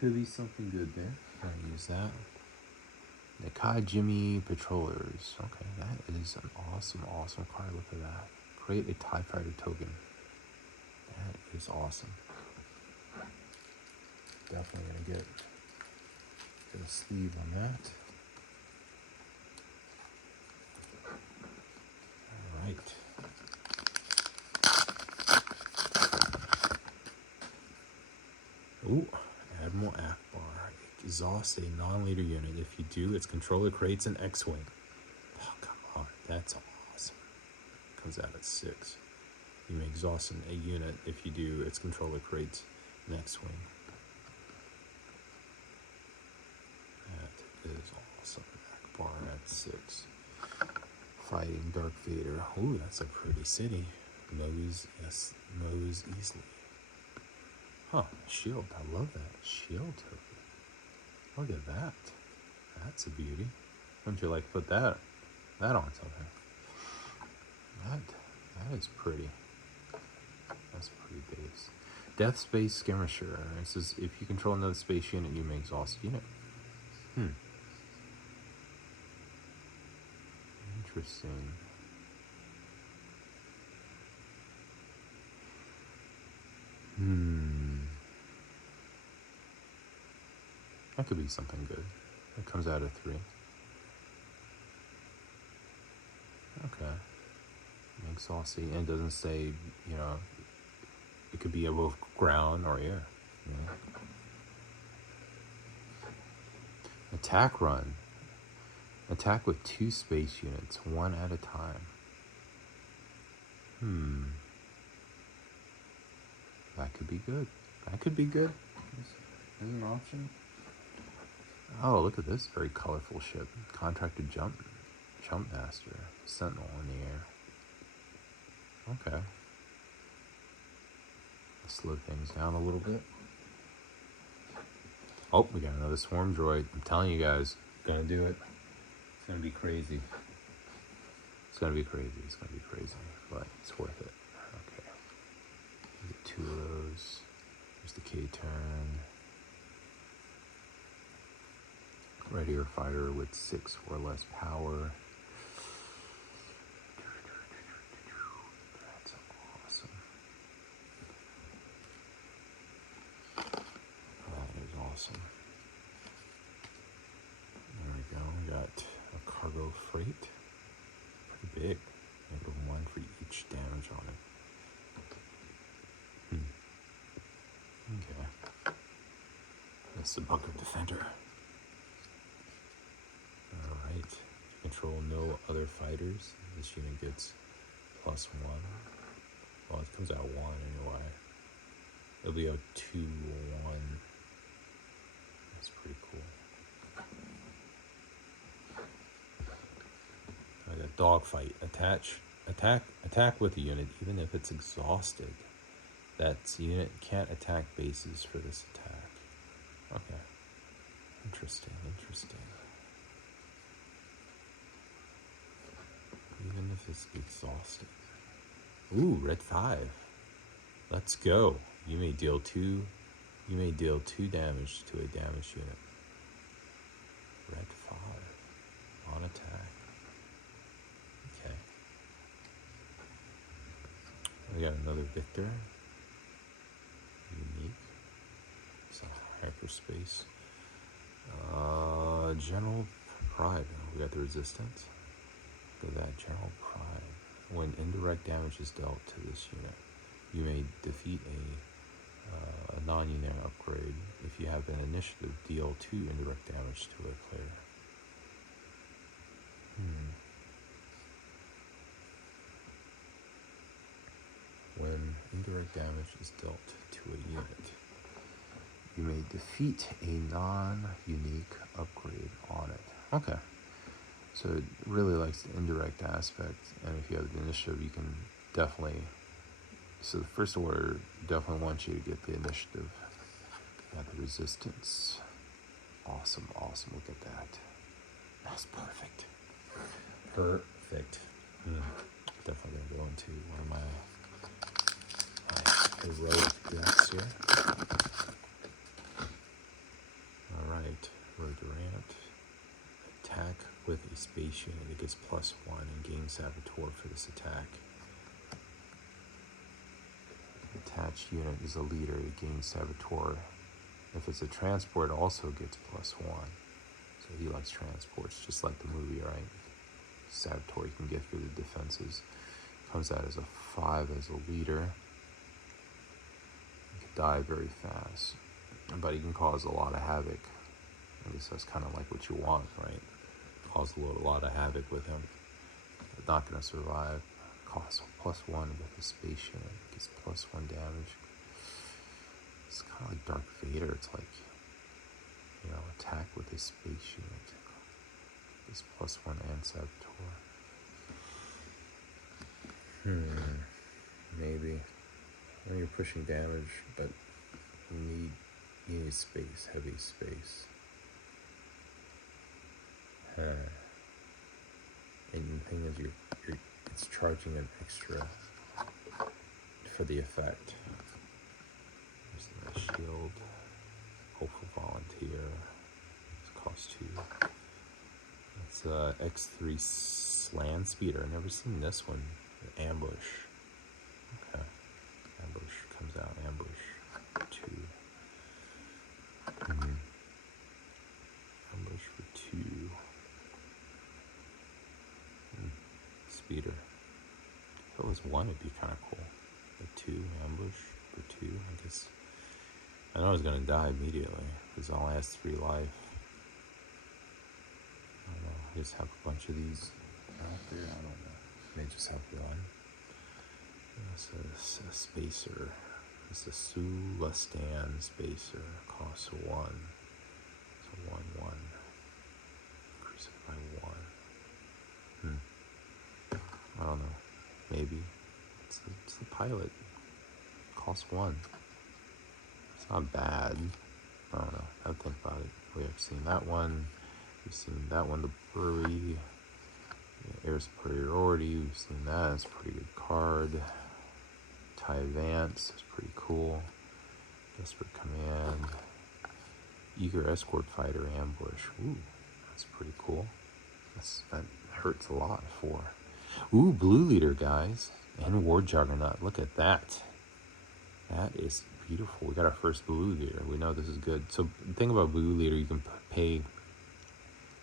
be something good there. I'll use that. The Kai Jimmy Patrollers. Okay, that is an awesome card. Look at that. Create a TIE Fighter token. That is awesome. Definitely gonna get a sleeve on that. Alright. Ooh, Admiral Akbar. Exhaust a non-leader unit. If you do, its controller creates an X-Wing. Oh, come on. That's awesome. Comes out at 6. You may exhaust a unit. If you do, its controller creates an X-Wing. That is awesome. Akbar at 6. Fighting Dark Vader. Ooh, that's a pretty city. Nose easily. Huh, shield. I love that. Shield token. Look at that. That's a beauty. Wouldn't you like to put that on something? That is pretty. That's pretty base. Death Space Skirmisher. It says if you control another space unit, you may exhaust unit. Interesting. That could be something good. It comes out of 3. Okay. Exhaust, and it doesn't say, it could be above ground or air. Attack run. Attack with 2 space units, 1 at a time. That could be good. That could be good. As an option. Oh, look at this very colorful ship. Contracted Jump Master. Sentinel in the air. Okay. Let's slow things down a little bit. Oh, we got another swarm droid. I'm telling you guys, gonna do it. It's gonna be crazy. It's gonna be crazy, but it's worth it. Okay. Get 2 of those. There's the K-turn. Regular fighter with 6 or less power. That's awesome. That is awesome. There we go. We got a cargo freight. Pretty big. -1 for each damage on it. Okay. That's the Bunker Defender. Alright. Control no other fighters. This unit gets +1. Well, it comes out 1 anyway. It'll be a 2/1. That's pretty cool. I got Dogfight. Attack with a unit, even if it's exhausted. That unit can't attack bases for this attack. Okay. Interesting. Even if it's exhausted. Ooh, red 5. Let's go. You may deal 2 damage to a damaged unit. Red 5 on attack. Okay. We got another Victor. Unique. It's a hyperspace. General Pride. We got the resistance. Look at that, General Pride. When indirect damage is dealt to this unit, you may defeat a non-unit upgrade if you have an initiative deal 2 indirect damage to a player. When indirect damage is dealt to a unit, you may defeat a non-unique upgrade on it. Okay. So it really likes the indirect aspect, and if you have the initiative, you can definitely... So the first order definitely wants you to get the initiative. Got the resistance. Awesome, awesome. Look at that. That's perfect. Perfect. Definitely going to go into one of my heroic decks here. Alright, Rodorant. Attack with a space unit. It gets +1 and gains Saboteur for this attack. Attached unit is a leader. It gains Saboteur. If it's a transport, it also gets +1. So he likes transports, just like the movie, right? Saboteur you can get for the defenses. Comes out as a 5 as a leader. He can die very fast, but he can cause a lot of havoc. I guess that's kind of like what you want, right? Cause a lot of havoc with him. But not going to survive. Costs +1 with a space unit. Gets +1 damage. It's kind of like Darth Vader. It's like, you know, attack with a space unit. Gets +1 and Saboteur. Maybe. When you're pushing damage, but you need space, heavy space. And the thing is, it's charging an extra for the effect. There's the shield, hopeful volunteer. It costs 2. It's X3 land speeder. I've never seen this one. Ambush. Okay. Ambush comes out. Ambush 2. Ambush for 2. Speeder. If it was 1, it'd be kind of cool. A 2 ambush for 2. I guess. I know I was gonna die immediately because I'll last 3 life. I don't know. I just have a bunch of these out there. I don't know. May just have 1. It's a spacer. It's a Sulastan spacer. Costs 1. So 1/1. Increase it by 1. I don't know. Maybe. It's the pilot. Costs 1. It's not bad. I don't know. I would think about it. We have seen that one. We've seen that one, the Bury. Air Superiority. We've seen that. It's a pretty good card. TIE Advance is pretty cool. Desperate Command. Eager Escort Fighter Ambush. Ooh, that's pretty cool. That hurts a lot for. Ooh, Blue Leader, guys. And War Juggernaut. Look at that. That is beautiful. We got our first Blue Leader. We know this is good. So the thing about Blue Leader, you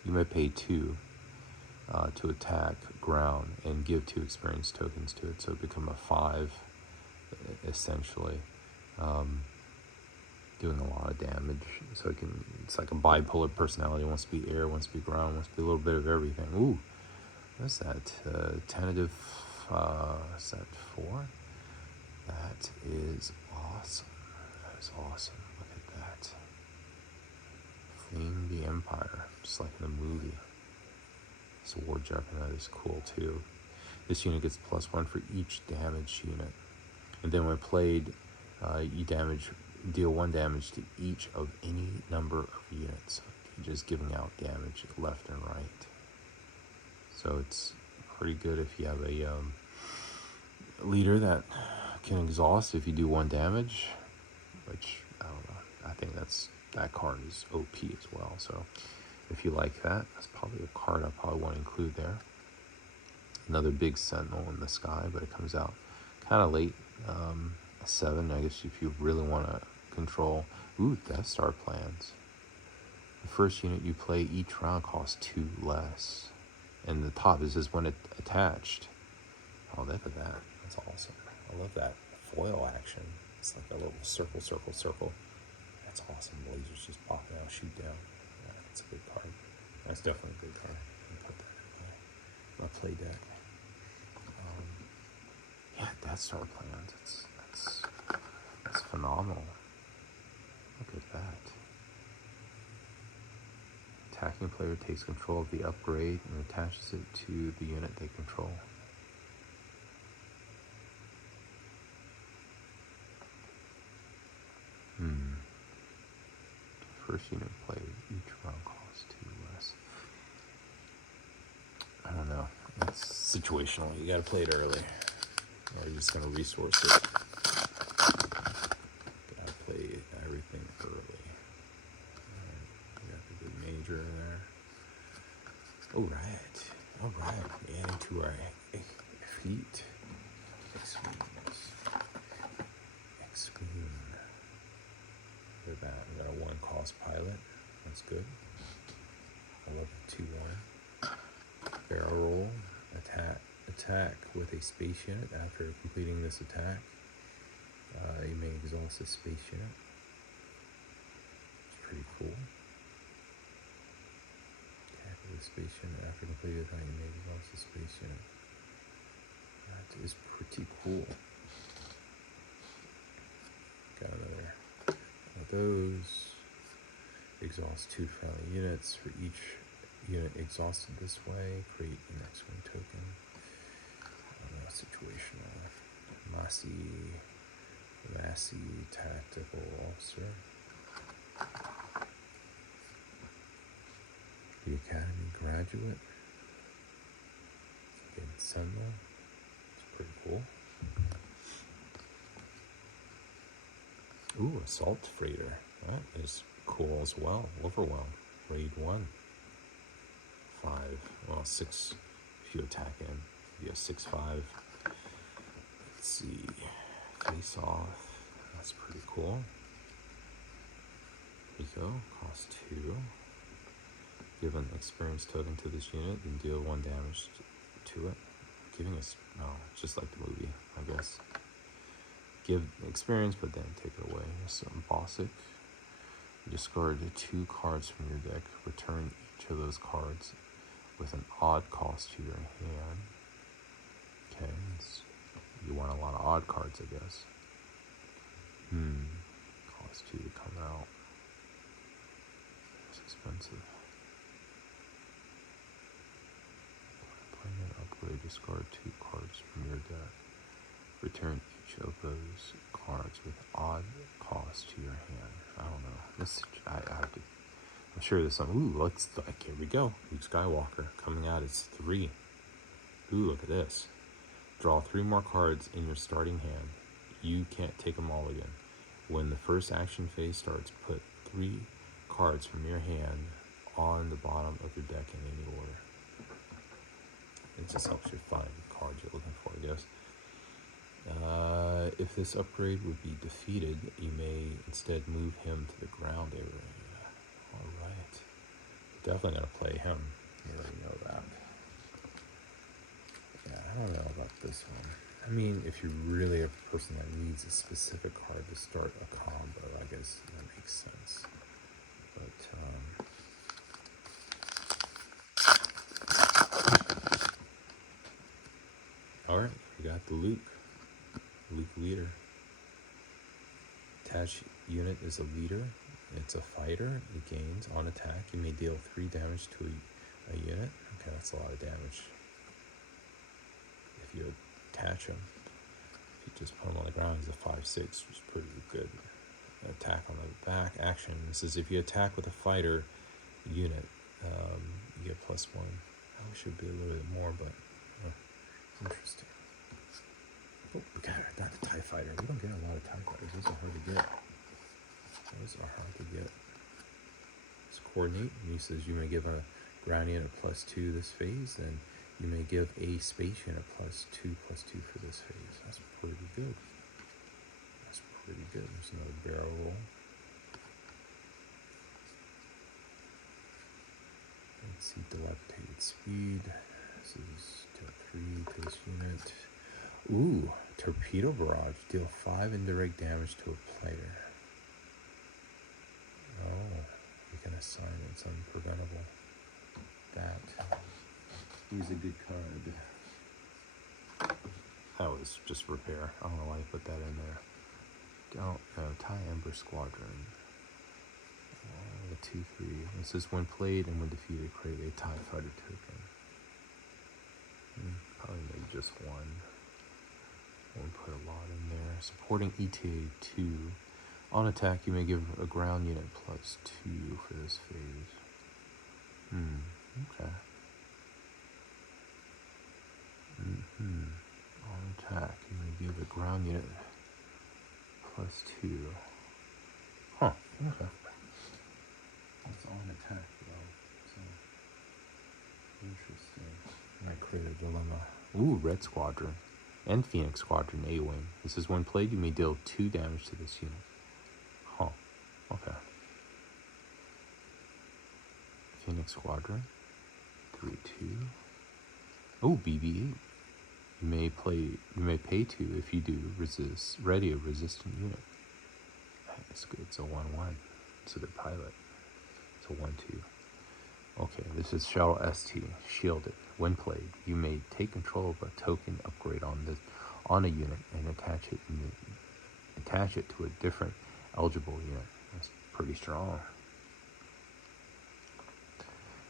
may pay 2 to attack ground and give 2 experience tokens to it. So it become a 5, essentially. Doing a lot of damage. So it's like a bipolar personality. Wants to be air, wants to be ground, wants to be a little bit of everything. Ooh. What's that? Tentative set 4? That is awesome. That is awesome. Look at that. Fleeing the Empire, just like in the movie. This War Juggernaut is cool too. This unit gets +1 for each damage unit. And then when played, you deal 1 damage to each of any number of units. You're just giving out damage left and right. So it's pretty good if you have a leader that can exhaust if you do 1 damage, which, I don't know, I think that card is OP as well. So if you like that, that's probably a card I probably want to include there. Another big Sentinel in the sky, but it comes out kind of late, 7, I guess, if you really want to control. Ooh, Death Star plans. The first unit you play each round costs 2 less. And the top is just when it attached. Oh, look at that. That's awesome. I love that foil action. It's like a little circle, circle, circle. That's awesome. Lasers just popping out, shoot down. Yeah, that's a good card. That's definitely a good card. I'll put that in my play deck. Yeah, Death Star plans. That's phenomenal. Look at that. Attacking player takes control of the upgrade and attaches it to the unit they control. First unit played each round costs 2 less. I don't know. It's situational. You gotta play it early. Or you're just gonna resource it. Gotta play everything early. We got the good major there. Alright. Adding to our feet. Exqueen. Look at that. We got a 1 cost pilot. That's good. I love the 2/1. Barrel roll. Attack with a space unit. After completing this attack, you may exhaust a space unit. It's pretty cool. Attack with a space unit. After completing the attack, you may exhaust a space unit. That is pretty cool. Got another one of those. Exhaust 2 friendly units. For each unit exhausted this way, create an X-Wing token. Situational. Massey Tactical Officer. The Academy Graduate. Again, Sentinel. It's pretty cool. Ooh, Assault Freighter. That is cool as well. Overwhelm. Raid 1. 5. Well, 6 if you attack in. You have 6/5. Let's see. Face Off. That's pretty cool. Rico. Cost 2. Give an experience token to this unit and deal 1 damage to it. Giving us, just like the movie, I guess. Give experience, but then take it away. Some Bossic. Discard 2 cards from your deck. Return each of those cards with an odd cost to your hand. Okay, you want a lot of odd cards, I guess. Cost 2 to come out. It's expensive. Playing an upgrade, discard 2 cards from your deck. Return each of those cards with odd cost to your hand. I don't know. I have to. I'm sure there's some. Ooh, here we go. Luke Skywalker coming out. It's 3. Ooh, look at this. Draw 3 more cards in your starting hand. You can't take them all again. When the first action phase starts, put 3 cards from your hand on the bottom of your deck in any order. It just helps you find the cards you're looking for, I guess. If this upgrade would be defeated, you may instead move him to the ground area. Alright. Definitely going to play him. You already know that. Yeah, I don't know about this one. I mean, if you're really a person that needs a specific card to start a combo, I guess that makes sense. But, alright, we got the Luke leader. Attached unit is a leader. It's a fighter. It gains on attack. You may deal 3 damage to a unit. Okay, that's a lot of damage. If you attach him, if you just put him on the ground, he's a 5/6, which is pretty good. Attack on the back. Action. This is if you attack with a fighter unit, you get +1. I should be a little bit more, but interesting. Oh, we got the TIE Fighter. We don't get a lot of TIE Fighters. Those are hard to get. Let's coordinate. He says you may give a ground unit +2 this phase, and you may give a space unit +2 for this phase. That's pretty good. There's another barrel roll. Let's see, dilapidated speed. This is deal 3 to this unit. Ooh, torpedo barrage. Deal 5 indirect damage to a player. Oh, you can assign it's unpreventable. That is a good card. That was just repair. I don't know why I put that in there. Don't know. TIE Ember Squadron. The 2/3. It says when played and when defeated, create a TIE Fighter token. Probably make just one. Won't put a lot in there. Supporting ETA 2. On attack, you may give a ground unit +2 for this phase. Okay. On attack, you may give a ground unit +2. Huh. Okay. It's on attack though, so interesting. Might create a dilemma. Ooh, Red Squadron and Phoenix Squadron A-Wing. This is when played, you may deal 2 damage to this unit. Huh. Okay. Phoenix Squadron 3/2. Oh, BB-8. You may pay 2 if you do radio resistant unit. That's good. It's a 1/1. So the pilot. It's a 1/2. Okay, this is Shuttle ST, shielded. When played, you may take control of a token upgrade on a unit and attach it to a different eligible unit. That's pretty strong.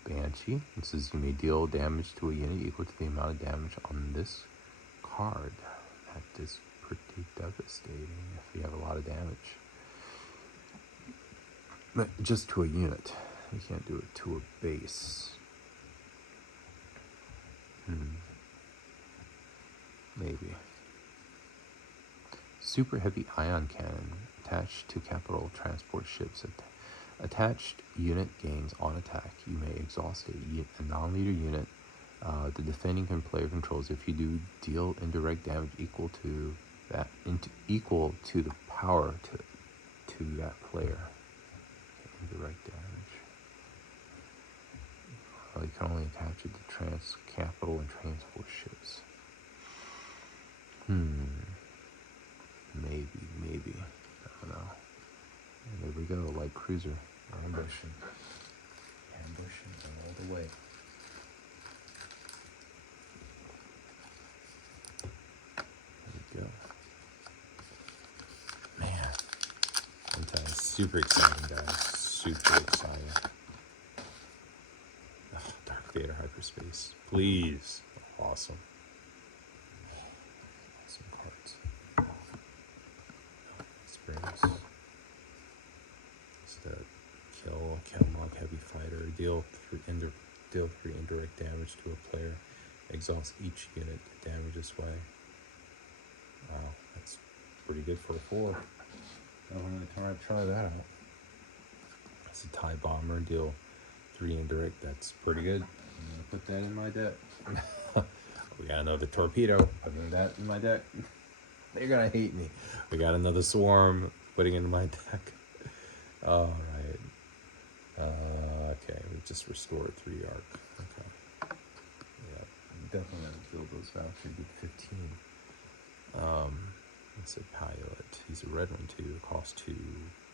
Banshee. This is you may deal damage to a unit equal to the amount of damage on this card. That is pretty devastating if you have a lot of damage. But just to a unit. You can't do it to a base. Maybe. Super heavy ion cannon attached to capital transport ships. Attached unit gains on attack. You may exhaust a non-leader unit. The defending player controls. If you do, deal indirect damage equal to the power to that player. Indirect damage. You can only attach it to capital and transport ships. Maybe. I don't know. And there we go, light cruiser. Ambushing all the way. There we go. Man, I'm telling you, super exciting, guys. Super exciting. Dark Vader Hyperspace. Please. Awesome. Awesome cards. Experience. It's the kill a Calmog Heavy Fighter. Deal 3 indirect damage to a player. Exhaust each unit that damage this way. Wow, that's pretty good for a 4. I'm going to try that out. It's a TIE Bomber. Deal 3 indirect. That's pretty good. I'm going to put that in my deck. We got another torpedo. Putting that in my deck. They're going to hate me. We got another swarm. Putting it in my deck. All right. Okay, we just restored 3 arc. Okay. Yeah, definitely have to build those vouchers. Get 15. It's a pilot. He's a red one too. Cost 2.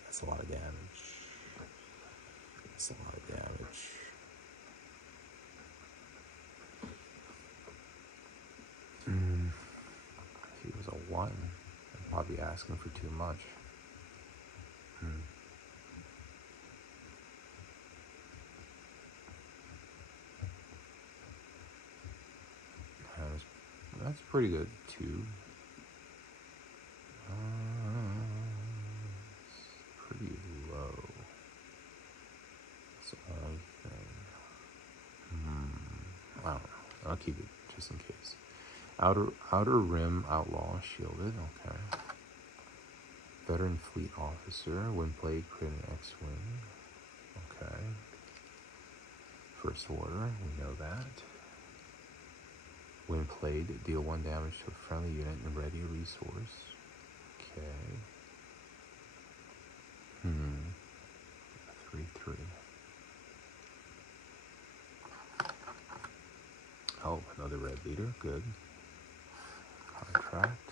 That's a lot of damage. That's a lot of damage. If he was a 1, I'd probably asking for too much. That's pretty good too. It's pretty low. That's another thing. I don't know. I'll keep it just in case. Outer rim outlaw shielded. Okay. Veteran fleet officer. When played, create an X-wing. Okay. First order. We know that. When played, deal 1 damage to a friendly unit and ready a resource. Okay. 3/3. Another red leader, good. Contract.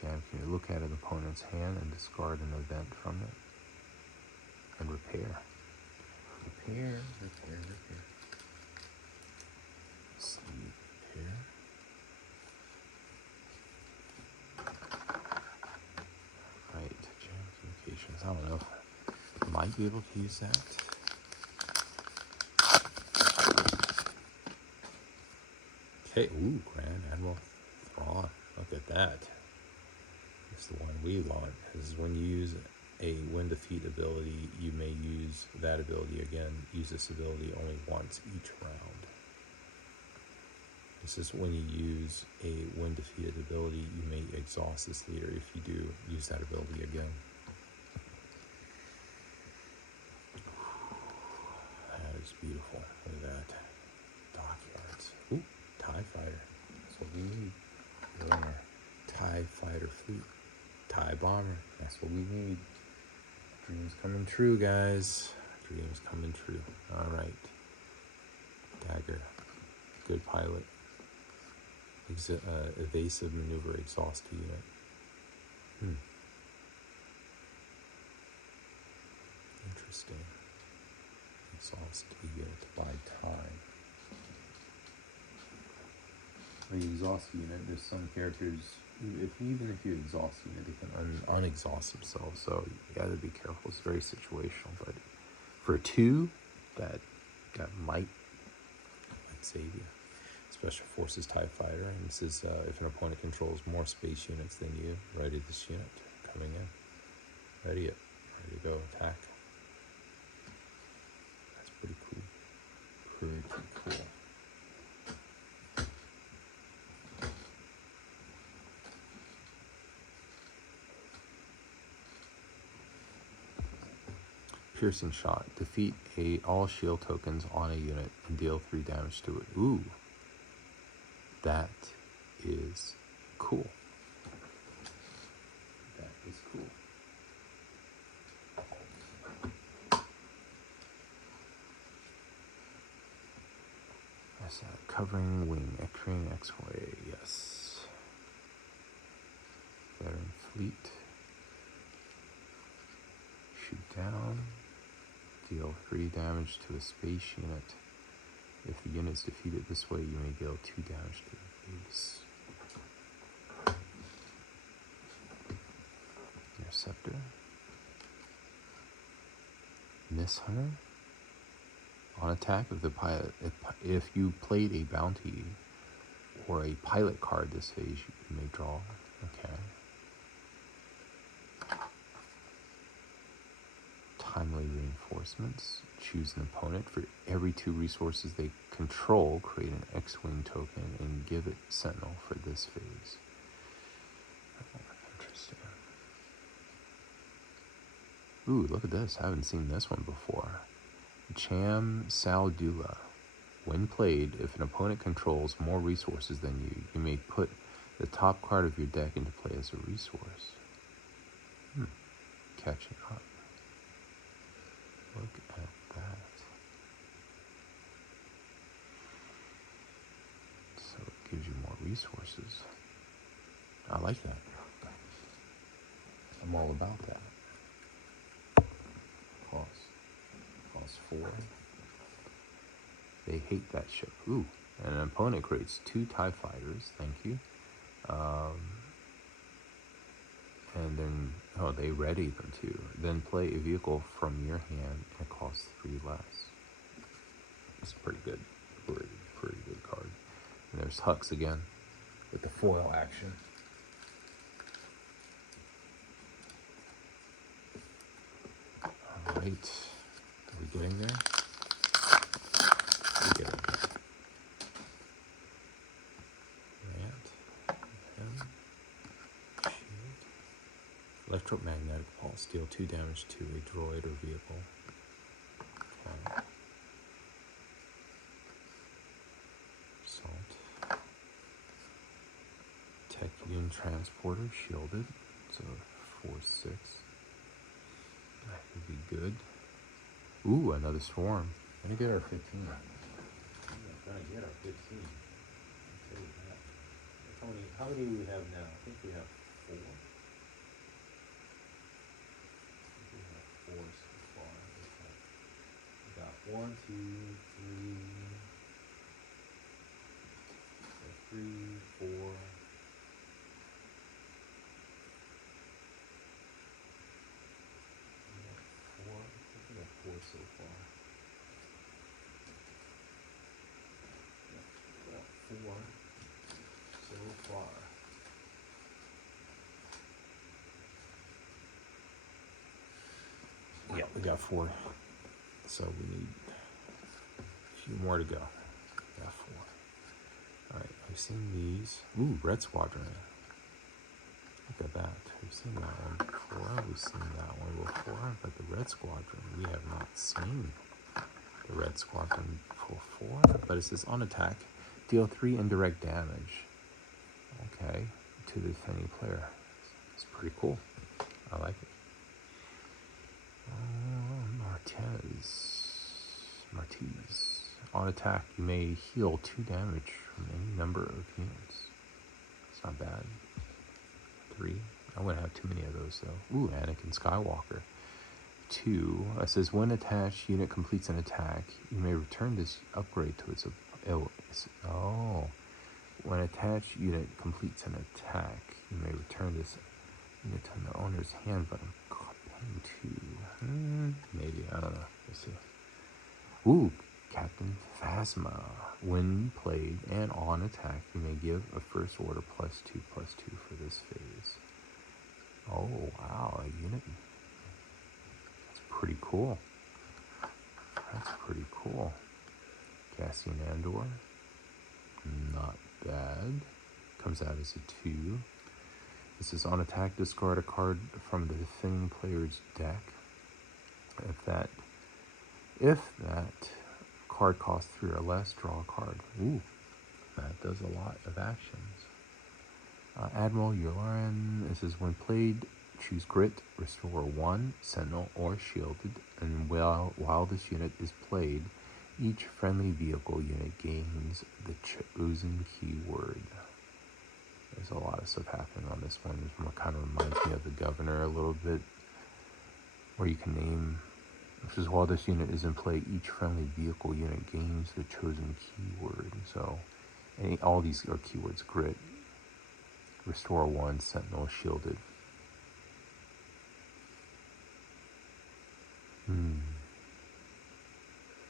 Jam, can you look at an opponent's hand and discard an event from it? And repair. Repair. Sleep, repair. Right, jam communications. I don't know if I might be able to use that. Okay, ooh, Grand Admiral Thrawn. Look at that. It's the one we want. This is when you use a win defeat ability, you may use that ability again. Use this ability only once each round. This is when you use a win defeated ability, you may exhaust this leader. If you do, use that ability again. That is beautiful. Look at that. Dockyards. Ooh, TIE fighter. That's what we need. We're on our TIE fighter fleet. TIE bomber. That's what we need. Dreams coming true, guys. Dreams coming true. All right. Dagger. Good pilot. Evasive maneuver exhaust unit. Interesting. Exhaust unit by time. The exhaust unit, there's some characters, even if you exhaust unit, they can unexhaust themselves, so you gotta be careful. It's very situational, but for 2, that might save you. Special Forces TIE Fighter, and this is if an opponent controls more space units than you, ready this unit, coming in. Ready it. Ready to go attack. That's pretty cool. Pretty cool. Piercing Shot. Defeat all shield tokens on a unit and deal 3 damage to it. Ooh. That is cool. That is cool. That's covering wing, X-ray, X-way, yes. Veteran fleet. Shoot down. Deal 3 damage to a space unit. If the unit is defeated this way, you may deal 2 damage to the base. Interceptor. Miss Hunter. On attack, if you played a bounty or a pilot card this phase, you may draw. Okay. Timely reinforcements. Choose an opponent. For every 2 resources they control, create an X-Wing token and give it Sentinel for this phase. Oh, interesting. Ooh, look at this. I haven't seen this one before. Cham Saldula. When played, if an opponent controls more resources than you, you may put the top card of your deck into play as a resource. Catching up. Look at that. So it gives you more resources. I like that. I'm all about that. Cost 4. They hate that ship. Ooh. And an opponent creates 2 TIE fighters. Thank you. And then, they ready them too. Then play a vehicle from your hand and it costs 3 less. It's pretty good. Pretty good card. And there's Hux again with the foil action. Alright. Are we getting there? We're getting there. Electromagnetic pulse. Deal 2 damage to a droid or vehicle. Okay. Assault. Tech Unit Transporter. Shielded. So 4/6. That would be good. Ooh, another swarm. Gonna get our 15. Gonna get our 15. How many do we have now? I think we have 4. We have 4 so far. We got 1, 2, 3, so 3, 4. We got 4. I think we got 4 so far. We got 4 so far. Yeah, we got 4. So we need a few more to go. Got 4. Alright, I've seen these. Ooh, Red Squadron. Look at that. We've seen that one before. We've seen that one before. But the Red Squadron, we have not seen the Red Squadron before. But it says on attack, deal 3 indirect damage. Okay, to the defending player. It's pretty cool. I like it. Martez. On attack, you may heal 2 damage from any number of units. It's not bad. 3. I wouldn't have too many of those though. Ooh, Anakin Skywalker. 2. It says when attached unit completes an attack, you may return this upgrade to its. When attached unit completes an attack, you may return this unit to the owner's hand, but I'm paying 2. Maybe, I don't know. We'll see. Ooh, Captain Phasma. When played and on attack, you may give a first order +2/+2 for this phase. Oh, wow, a unit. That's pretty cool. That's pretty cool. Cassian Andor. Not bad. Comes out as a 2. This is on attack, discard a card from the defending player's deck. If that card costs 3 or less, draw a card. Ooh, that does a lot of actions. Admiral Yularen, this is when played, choose Grit, restore 1, Sentinel, or Shielded, and while this unit is played, each friendly vehicle unit gains the chosen keyword. There's a lot of stuff happening on this one. It kind of reminds me of the Governor a little bit, where you can name. This is while this unit is in play, each friendly vehicle unit gains the chosen keyword. So, all these are keywords: Grit, restore 1, Sentinel, Shielded.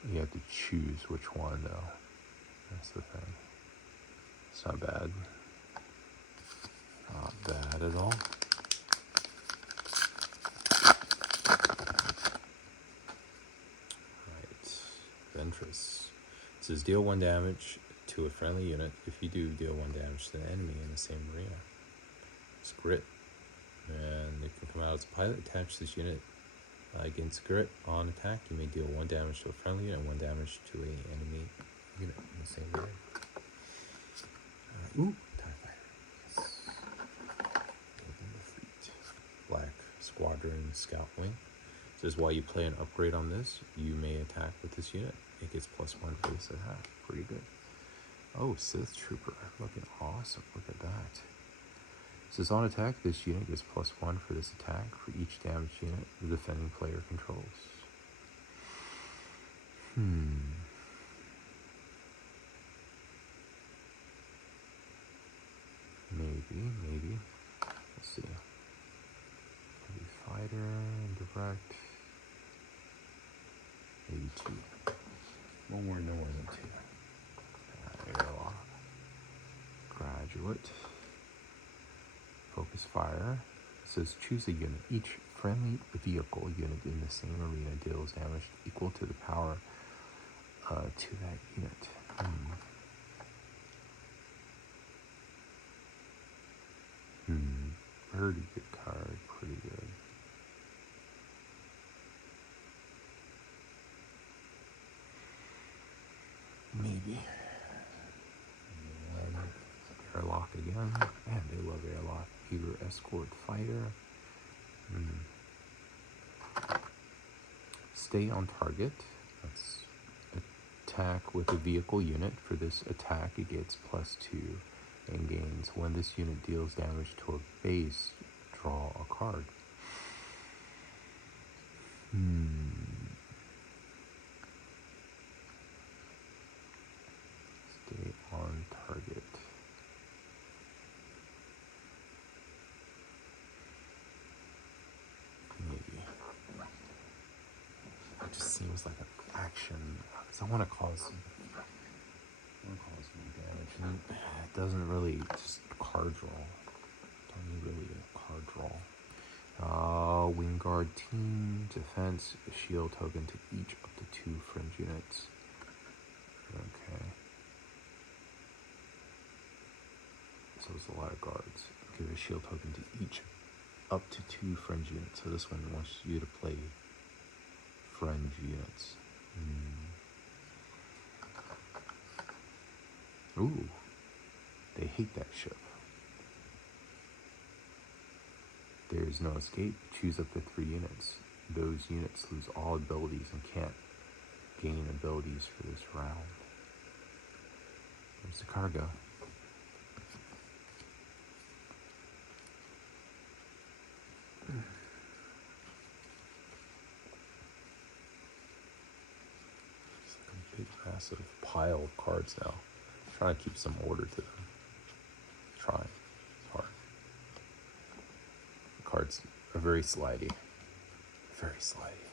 You have to choose which one, though. That's the thing. It's not bad. Not bad at all. Ventress. It says deal 1 damage to a friendly unit. If you do, deal 1 damage to an enemy in the same arena. It's Grit. And it can come out as a pilot. Attach this unit against Grit. On attack, you may deal 1 damage to a friendly unit and 1 damage to an enemy unit in the same arena. Ooh, TIE Fighter. Yes. Building the fleet. Black Squadron Scout Wing. It says while you play an upgrade on this, you may attack with this unit. It gets +1 for this attack. Pretty good. Oh, Sith Trooper. Looking awesome. Look at that. It says on attack, this unit gets +1 for this attack for each damaged unit the defending player controls. Maybe. Let's see. Heavy fighter, indirect. Maybe 2. Nowhere than 2. Airlock. Graduate. Focus fire. It says choose a unit. Each friendly vehicle unit in the same arena deals damage equal to the power to that unit. Pretty good card. Pretty good. Maybe. Airlock again. Man, they love airlock. Eager escort fighter. Stay on target. Let's attack with a vehicle unit. For this attack, it gets +2 and gains. When this unit deals damage to a base, draw a card. Stay on target. Maybe. It just seems like an action. Because I want to cause some damage. And it doesn't really just card draw. Don't need really a card draw. Wing guard team, defense, shield token to each up to 2 fringe units. Okay. So it's a lot of guards. Give a shield token to each up to 2 fringe units. So this one wants you to play fringe units. Ooh. They hate that ship. There is no escape. Choose up to 3 units. Those units lose all abilities and can't gain abilities for this round. There's the cargo. It's like a big, massive pile of cards now. I'm trying to keep some order to them. Trying. It's hard. The cards are very slidey. Very slidey.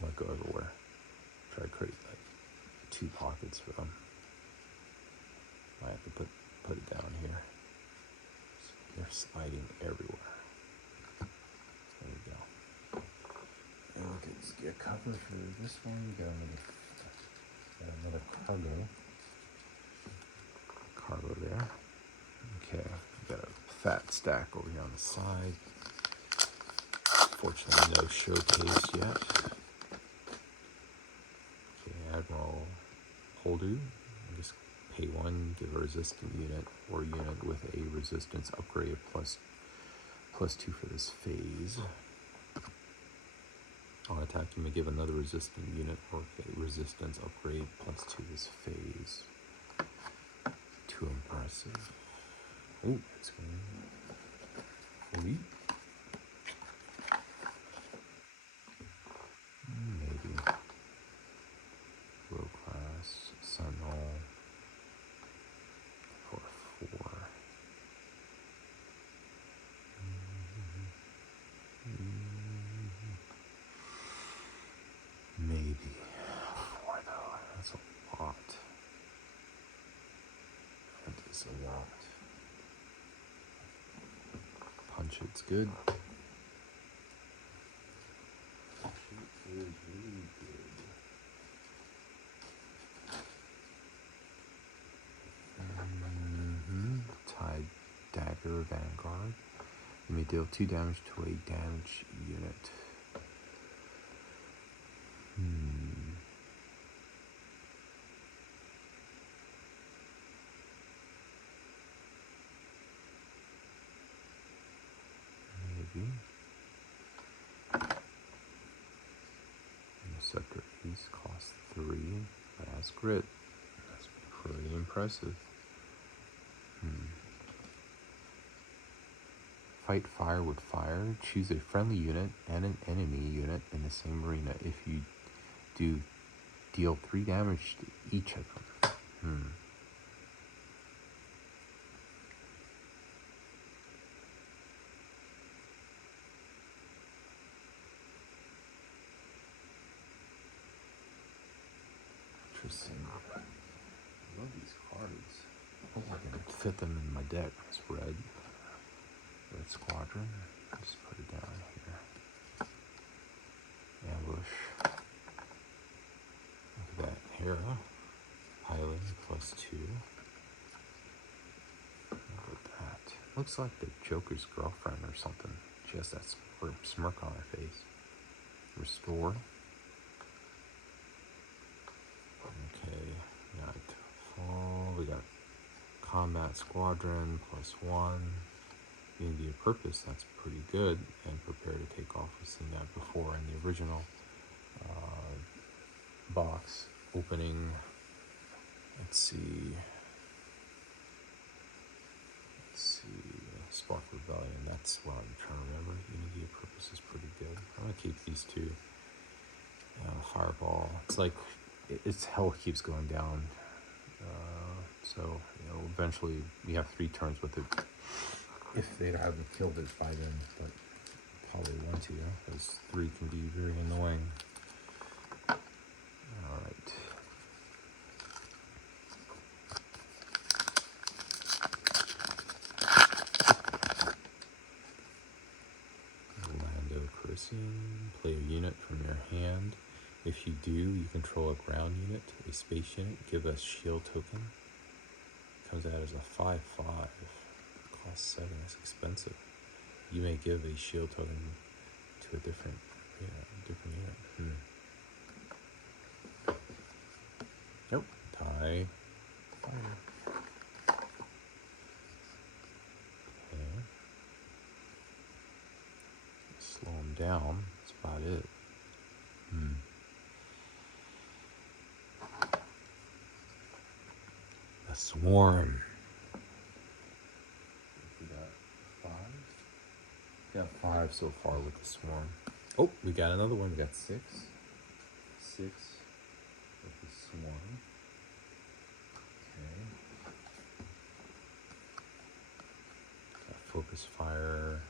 Might go everywhere. Try to create like 2 pockets for them. I have to put it down here. So they're sliding everywhere. There we go. And we can just get a cover for this one. We got another cargo there. Okay, we got a fat stack over here on the side. Fortunately, no showcase yet. Okay, Admiral Holdu. Just pay 1, give a resistant unit or unit with a resistance upgrade plus 2 for this phase. On attack, you may give another resistant unit or a resistance upgrade plus 2 this phase. Too impressive. Oh, it's going 40. Maybe. Low class, Sentinel for 4. Maybe 4 though. That's a lot. That is a lot. Punch it's good. Punch it is really good. Tide Dagger Vanguard. You may deal 2 damage to a damage unit. Maybe. Interceptor Ace costs 3. Fast grit. That's pretty impressive. Fight fire with fire. Choose a friendly unit and an enemy unit in the same arena. If you do, deal 3 damage to each of them. Interesting. I love these cards. I hope I can fit them in my deck. It's red. Red Squadron. Just put it down here. Ambush. Look at that. Hera. Pilot plus 2. Look at that. Looks like the Joker's girlfriend or something. She has that smirk on her face. Restore. Okay. We got fall. We got Combat Squadron plus 1. Unity of Purpose, that's pretty good, and Prepare to Take Off. We've seen that before in the original box opening. Let's see. Spark Rebellion. That's what I'm trying to remember. Unity of Purpose is pretty good. I'm gonna keep these two. Fireball. It's like its health keeps going down. So you know, eventually we have 3 turns with it. If they haven't killed it by then, but probably want to, because 3 can be very annoying. All right. Orlando Christian. Play a unit from your hand. If you do, you control a ground unit, a space unit. Give a shield token. Comes out as a 5/5. Cost 7. That's expensive. You may give a shield token to a different unit. Nope. TIE Fighter. Okay. Slow him down. That's about it. A swarm. We got 5. We got 5 so far with the swarm. Oh, we got another one. We got 6. 6 with the swarm. Okay. Got focus fire.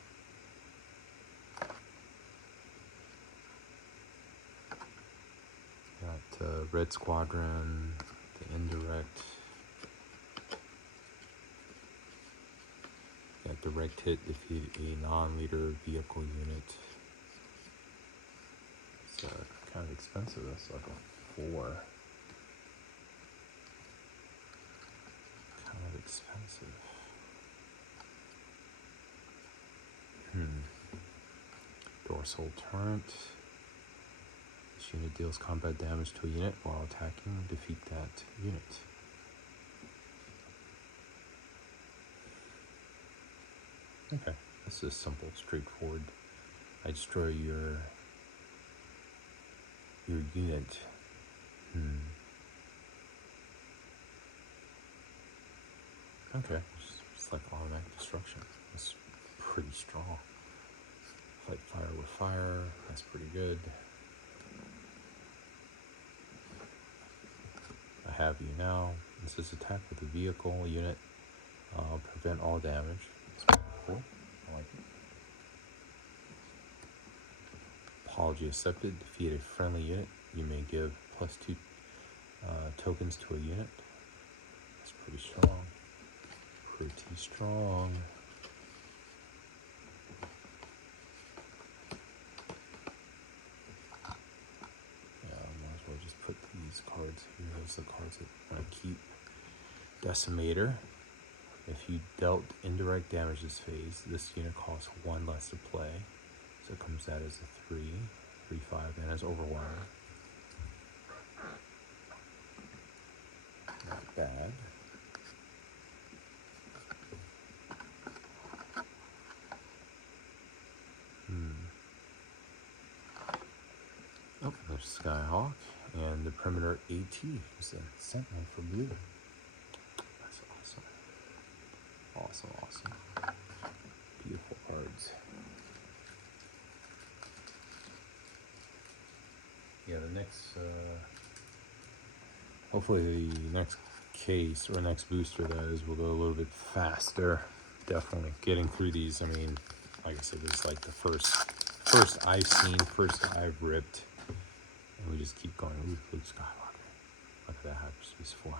Got red squadron. The indirect. Got direct hit, defeat a non-leader vehicle unit. It's kind of expensive. That's like a 4. Kind of expensive. Dorsal turret. This unit deals combat damage to a unit while attacking. Defeat that unit. Okay, this is simple, straightforward. I destroy your unit. Okay, it's like automatic destruction. That's pretty strong. Fight fire with fire. That's pretty good. I have you now. This is attack with a vehicle unit. Prevent all damage. It's pretty cool. I like it. Apology accepted. Defeat a friendly unit. You may give +2 tokens to a unit. That's pretty strong. Pretty strong. Yeah, I might as well just put these cards here. Those are the cards that I'm going to keep. Decimator. If you dealt indirect damage this phase, this unit costs 1 less to play. So it comes out as a 3/5, and as Overwire. Not bad. Oh, there's Skyhawk and the Perimeter AT. It's a Sentinel for blue. That's awesome. Awesome. Beautiful cards. Yeah, the next, hopefully the next case or next booster that is will go a little bit faster. Definitely getting through these. I mean, like I said, this is like the first I've seen, first I've ripped, and we just keep going. Ooh, Luke Skywalker. Look at that hyperspace foil.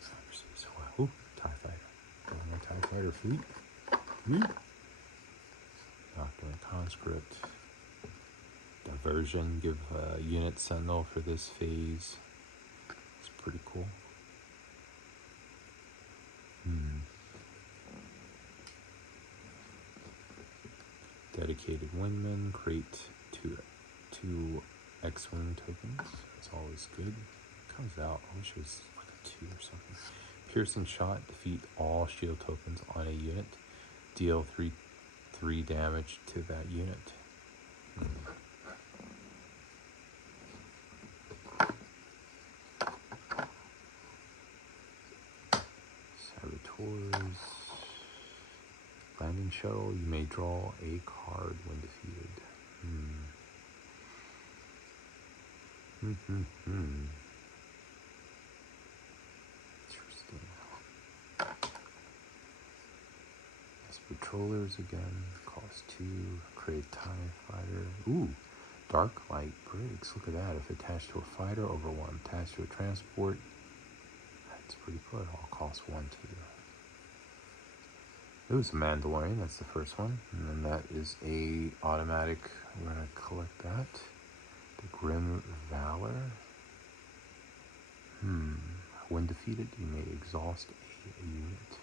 Hyperspace foil. Ooh, TIE Fighter. Going my TIE Fighter fleet. Document conscript. Diversion. Give a unit Sentinel for this phase. It's pretty cool. Dedicated Wingman. Create two X-Wing tokens. That's always good. Comes out. I wish it was like a 2 or something. Piercing shot. Defeat all shield tokens on a unit. Deal 3 damage to that unit. Saboteurs. Landing shuttle, you may draw a card when defeated. Interesting. As patrollers again, cost 2, create TIE fighter. Ooh, dark light bricks. Look at that. If attached to a fighter, over 1. Attached to a transport, that's pretty good. All cost 1 too. It was a Mandalorian, that's the first one. And then that is a automatic. We're gonna collect that. The Grim Valor. When defeated, you may exhaust a unit.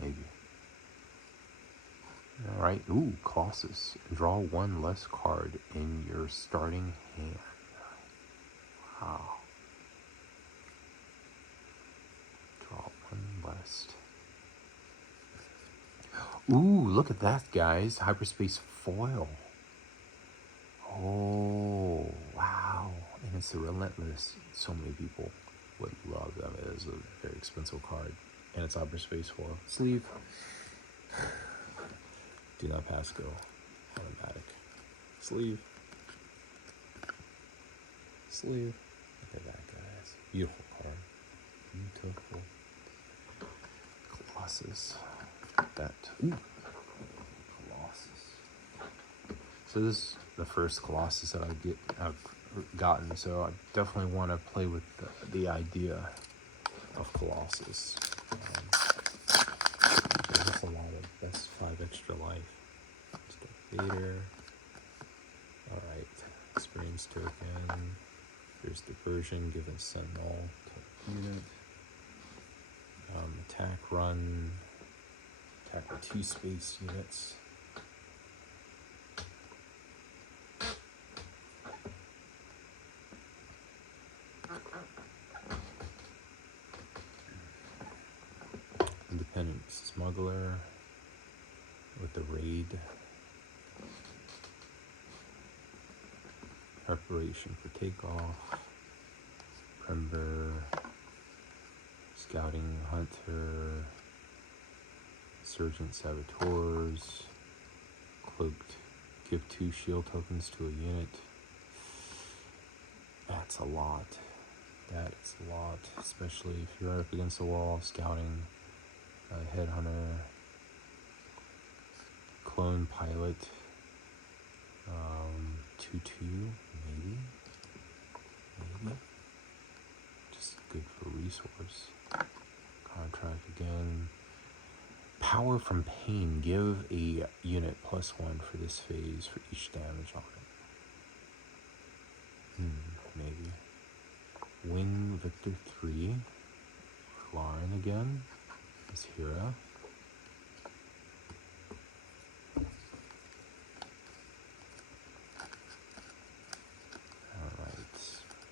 Maybe. Alright, ooh, Colossus. Draw 1 less card in your starting hand. Wow. Draw 1 less. Ooh, look at that, guys. Hyperspace foil. Oh, wow. And it's a Relentless. So many people would love that. It is a very expensive card. And it's hyperspace foil. Sleeve. Do not pass go. Automatic. Sleeve. Sleeve. Look at that, guys. Beautiful card. Beautiful. Colossus. That. Ooh. Colossus. So this is the first Colossus that I've gotten. So I definitely want to play with the idea of Colossus. There's a lot of best 5 extra life. Vader. Alright. Experience token. There's diversion, given Sentinel to unit. Attack run. Attack with 2 space units. Independent Smuggler with the raid. Preparation for takeoff. Prember. Scouting Hunter. Insurgent Saboteurs. Cloaked. Give 2 shield tokens to a unit. That's a lot. That is a lot. Especially if you're right up against the wall. Scouting. Headhunter. Clone Pilot. 2/2, maybe. Just good for resource. Contract again. Power from Pain. Give a unit +1 for this phase for each damage on it. Maybe. Wing Victor 3. Lauren again. Is Hera.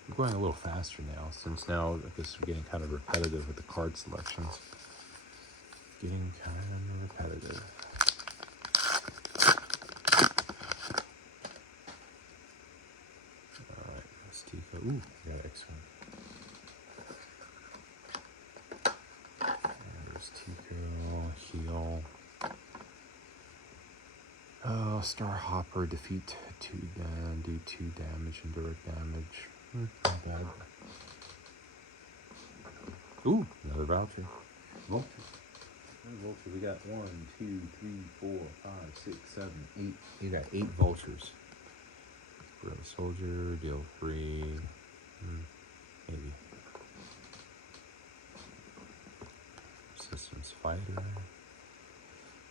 I'm going a little faster now, since now I guess we're getting kind of repetitive with the card selections. Getting kind of repetitive. Alright, let's take a... Ooh, I got X1. There's Tico, heal. Oh, Star Hopper, defeat 2 do 2 damage and direct damage. Not bad. Ooh, another voucher. Vulture. We got 1, 2, 3, 4, 5, 6, 7, 8. You got 8 vultures. Brittle Soldier, deal 3. Maybe. Systems Fighter.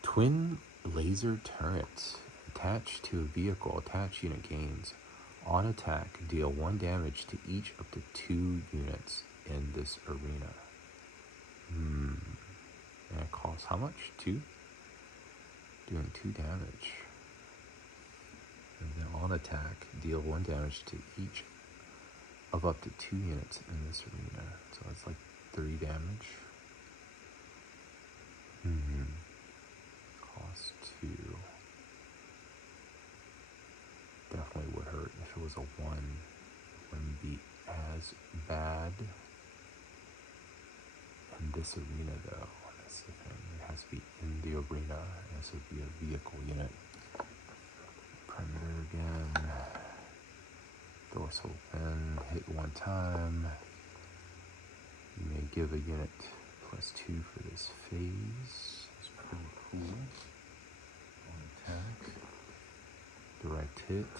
Twin laser turrets. Attached to a vehicle. Attached unit gains. On attack, deal 1 damage to each up to 2 units in this arena. And it costs how much? 2? Doing 2 damage. And then on attack, deal 1 damage to each of up to 2 units in this arena. So that's like 3 damage. Cost 2. Definitely would hurt if it was a 1. It wouldn't be as bad in this arena, though. That's the thing. It has to be in the arena. It has to be a vehicle unit. Perimeter again. Dorsal pin. Hit one time. You may give a unit +2 for this phase. It's pretty cool. On attack. Direct hit.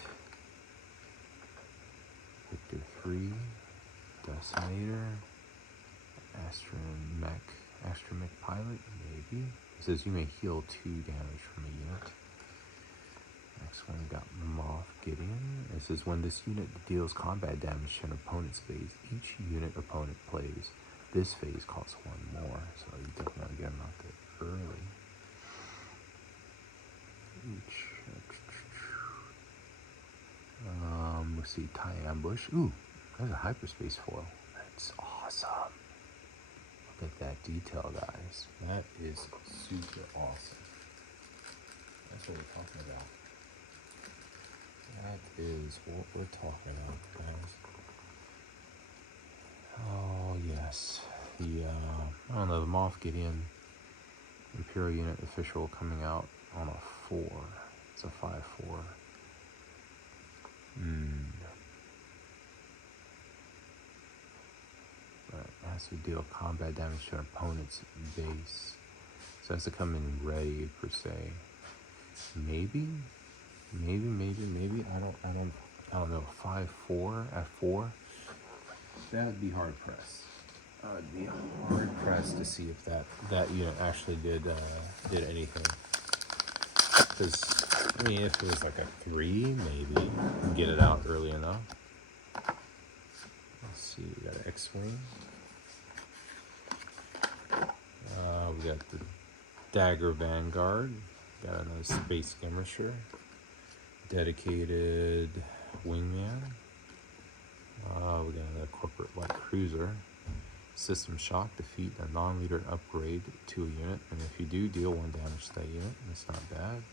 Victor 3. Decimator. Astromech pilot, maybe. It says you may heal 2 damage from a unit. Next one we got Moth Gideon. It says when this unit deals combat damage to an opponent's phase, each unit opponent plays, this phase costs 1 more. So you definitely want to get them out there early. Let's see, tie ambush. Ooh, there's a hyperspace foil. That's awesome. Look at that detail, guys. That is super awesome. That's what we're talking about. That is what we're talking about, guys. Oh, yes. The, I don't know, the Moff Gideon Imperial unit official coming out on a 4. It's a 5/4. But it has to deal combat damage to an opponent's base. So it has to come in ready, per se. Maybe. I don't know. 5/4 at 4. That would be hard pressed. I'd be hard pressed to see if that unit actually did anything. Because I mean, if it was like a 3, maybe you can get it out early enough. Let's see, we got an X-Wing. We got the Dagger Vanguard. Got another Space Skirmisher. Dedicated Wingman. We got another Corporate Light Cruiser. System Shock. Defeat a non-leader upgrade to a unit. And if you do, deal 1 damage to that unit. That's not bad.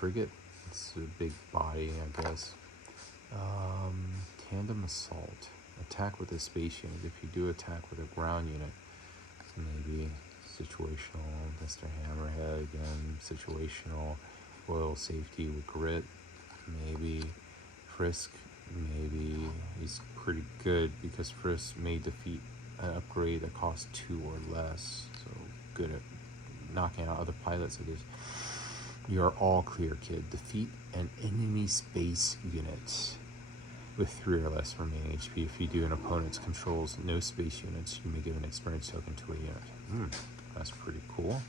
Frigate. It's a big body, I guess. Tandem Assault. Attack with a space unit. If you do attack with a ground unit, maybe situational. Mr. Hammerhead again. Situational. Royal Safety with Grit. Maybe. Frisk. Maybe. He's pretty good because Frisk may defeat an upgrade that costs 2 or less. So good at knocking out other pilots. So you're all clear, kid. Defeat an enemy space unit with 3 or less remaining HP. If you do, an opponent's controls no space units, you may give an experience token to a unit. That's pretty cool.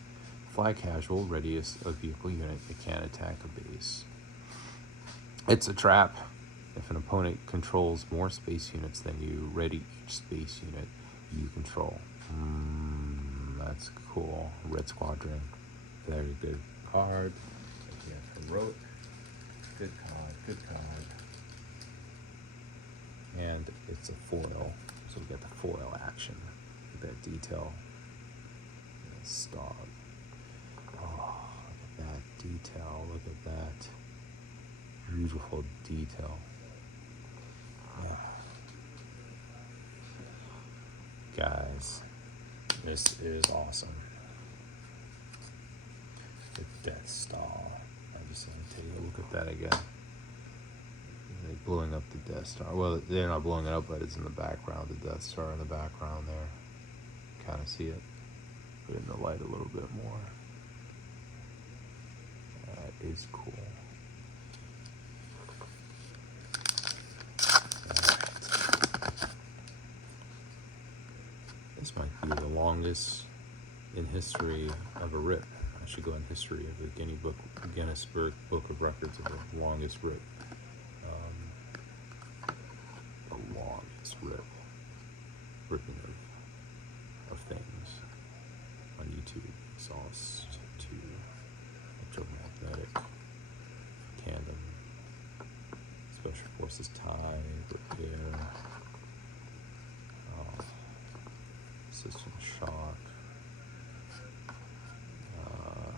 Fly casual, ready as a vehicle unit. It can attack a base. It's a trap. If an opponent controls more space units than you, ready each space unit you control. That's cool. Red Squadron. Very good card. Yeah, heroic. Good card. And it's a foil. So we got the foil action. Look at that detail. Stog. Oh, look at that detail. Look at that. Beautiful detail. Yeah. Guys, this is awesome. The Death Star. I just want to take a look at that again. They're blowing up the Death Star. Well, they're not blowing it up, but it's in the background. The Death Star in the background there. Kind of see it. Put it in the light a little bit more. That is cool. This might be the longest in history of a rip. I should go in history of the Guinness Book of Records of the longest rip. The longest ripping of things on YouTube. Exhaust to electromagnetic, tandem, special forces tie, repair, system shock.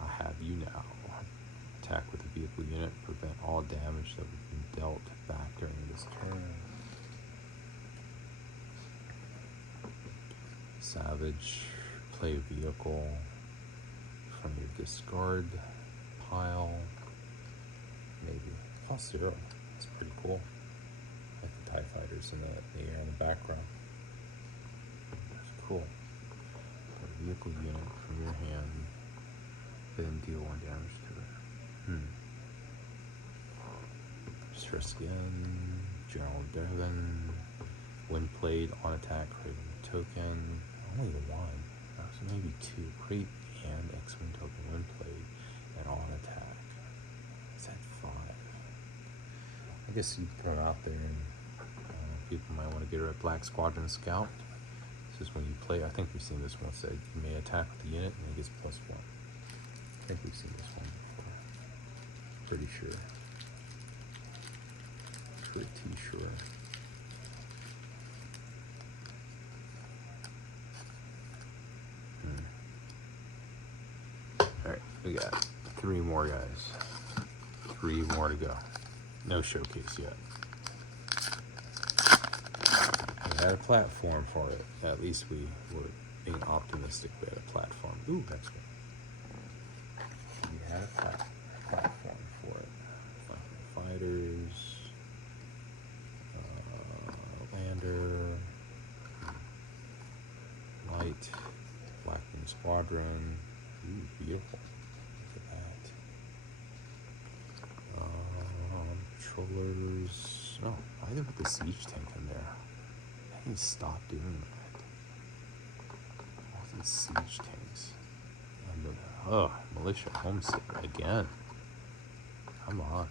I have you now. Attack with a vehicle unit, prevent all damage that would be dealt back during this turn. Savage, play a vehicle from your discard pile. Maybe. Cost 0. That's pretty cool. Like the TIE fighters in the air in the background. That's cool. A vehicle unit from your hand, then deal 1 damage to it. Stress again. General Devon. When played on attack, create a token. Only 1. So maybe 2. Create and X-Wing token when played and on attack. Is that 5? I guess you put them out there and people might want to get her at Black Squadron Scout. This is when you play. I think we've seen this one said you may attack with the unit and it gets +1. I think we've seen this one before. Pretty sure. Pretty sure. Alright, we got 3 more guys. 3 more to go. No showcase yet. We had a platform for it. At least we were being optimistic we had a platform. Ooh, that's good. We had a platform for it. Fighters. Lander. Light. Blackwing Squadron. Ooh, beautiful. Look at that. Controllers. Oh, why did they put the siege tank in there? I need to stop doing that. All these siege tanks. And militia homestead again. Come on.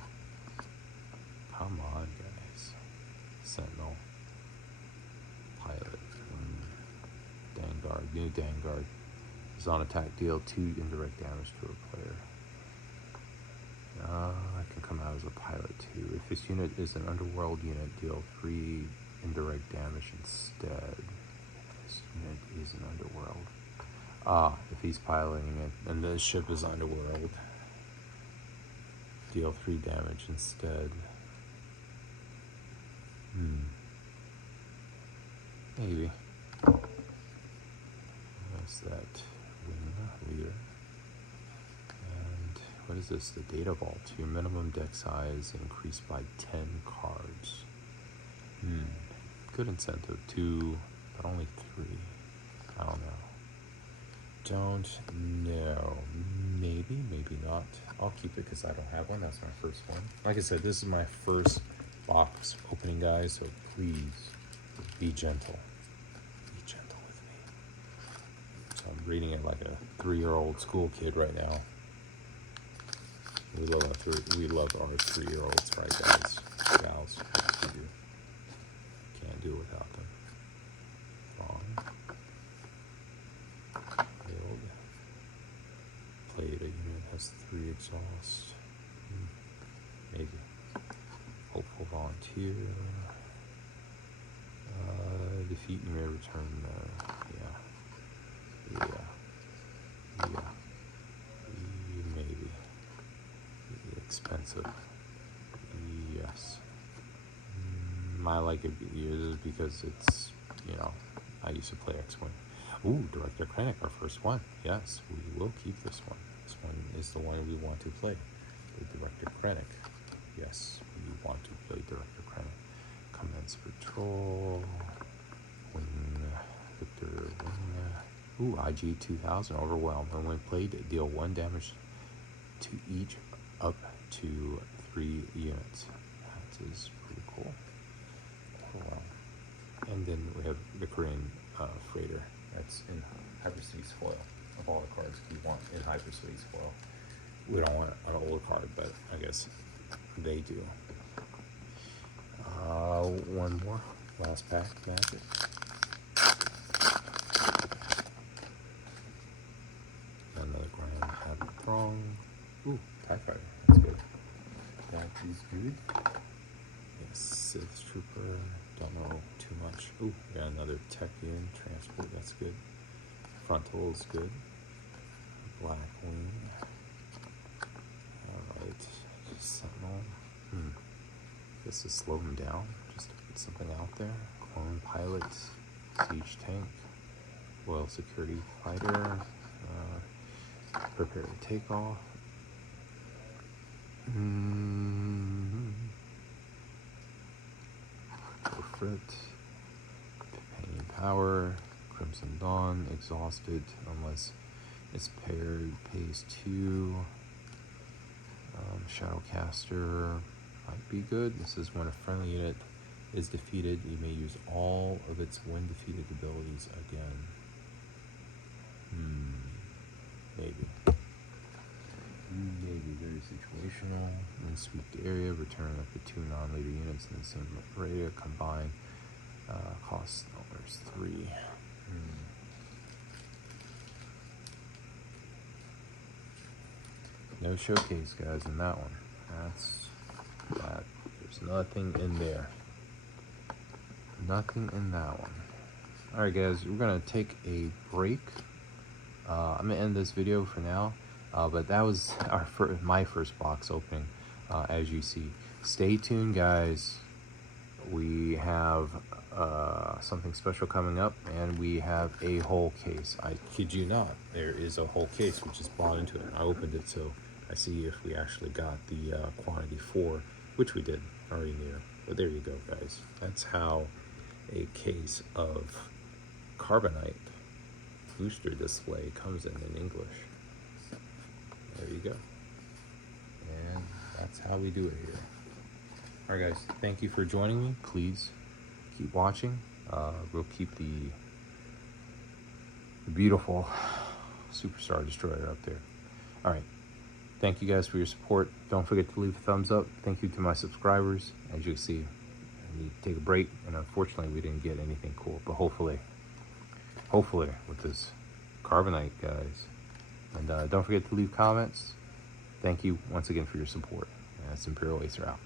Come on, guys. Sentinel. Pilot. Vanguard. New Vanguard. Is on attack, deal 2 indirect damage to a player. I can come out as a pilot too. If this unit is an underworld unit, deal 3 indirect damage instead. This unit is an underworld. If he's piloting it and the ship is underworld, deal 3 damage instead. Maybe. That's that wing leader. And what is this? The data vault. Your minimum deck size increased by 10 cards. Good incentive. 2, but only 3. I don't know. Maybe, maybe not. I'll keep it because I don't have one. That's my first one. Like I said, this is my first box opening, guys, so please be gentle. Be gentle with me. So I'm reading it like a 3-year-old school kid right now. We love our 3-year-olds, right, guys? Gals, we do. Can't do it without them. Wrong. Build. Played a unit has 3 exhaust. Maybe. Hopeful volunteer. Defeat, you may return. Yeah. Maybe. Expensive. Yes. I like it because it's, I used to play X-Wing. Ooh, Director Krennic, our first one. Yes, we will keep this one. This one is the one we want to play. The Director Krennic. Yes, we want to play Director Krennic. Commence patrol. Wing. Victor Wing. Ooh, IG 2000. Overwhelm. And when played, deal 1 damage to each up to 3 units. That is pretty cool. And then we have the Korean freighter. That's in hyperspace foil. Of all the cards we want in hyperspace foil. We don't want an old card, but I guess they do. One more. Last pack magic. Another Grand Habit Throng. Ooh, TIE Fighter. That's good. That is good. Sith Trooper. Don't know too much. Ooh, we got another Tech in transport. That's good. Frontal is good. Black Wing. Alright. Sentinel. This is slow them down. Just to put something out there. Clone Pilot. Siege Tank. Royal Security Fighter. Prepare to take off. Frit. Painting Power. Crimson Dawn. Exhausted unless it's paired. Pays 2. Shadowcaster might be good. This is when a friendly unit is defeated, you may use all of its when defeated abilities again. Maybe. Maybe very situational. When sweep the area, return up to 2 non-leader units in the same area. Combine cost there's 3. No showcase, guys, in that one. That's that. There's nothing in there. Nothing in that one. Alright, guys, we're gonna take a break. I'm gonna end this video for now. But that was my first box opening, as you see. Stay tuned, guys. We have something special coming up, and we have a whole case. I kid you not, there is a whole case which is bought into it. I opened it so I see if we actually got the quantity 4, which we did already near. But there you go, guys. That's how a case of Carbonite booster display comes in English. There you go. And that's how we do it here. Alright, guys, thank you for joining me. Please keep watching. We'll keep the beautiful Superstar Destroyer up there. Alright, thank you guys for your support. Don't forget to leave a thumbs up. Thank you to my subscribers. As you can see, I need to take a break, and unfortunately we didn't get anything cool, but hopefully with this Carbonite, guys. And don't forget to leave comments. Thank you once again for your support. That's Imperial Acer out.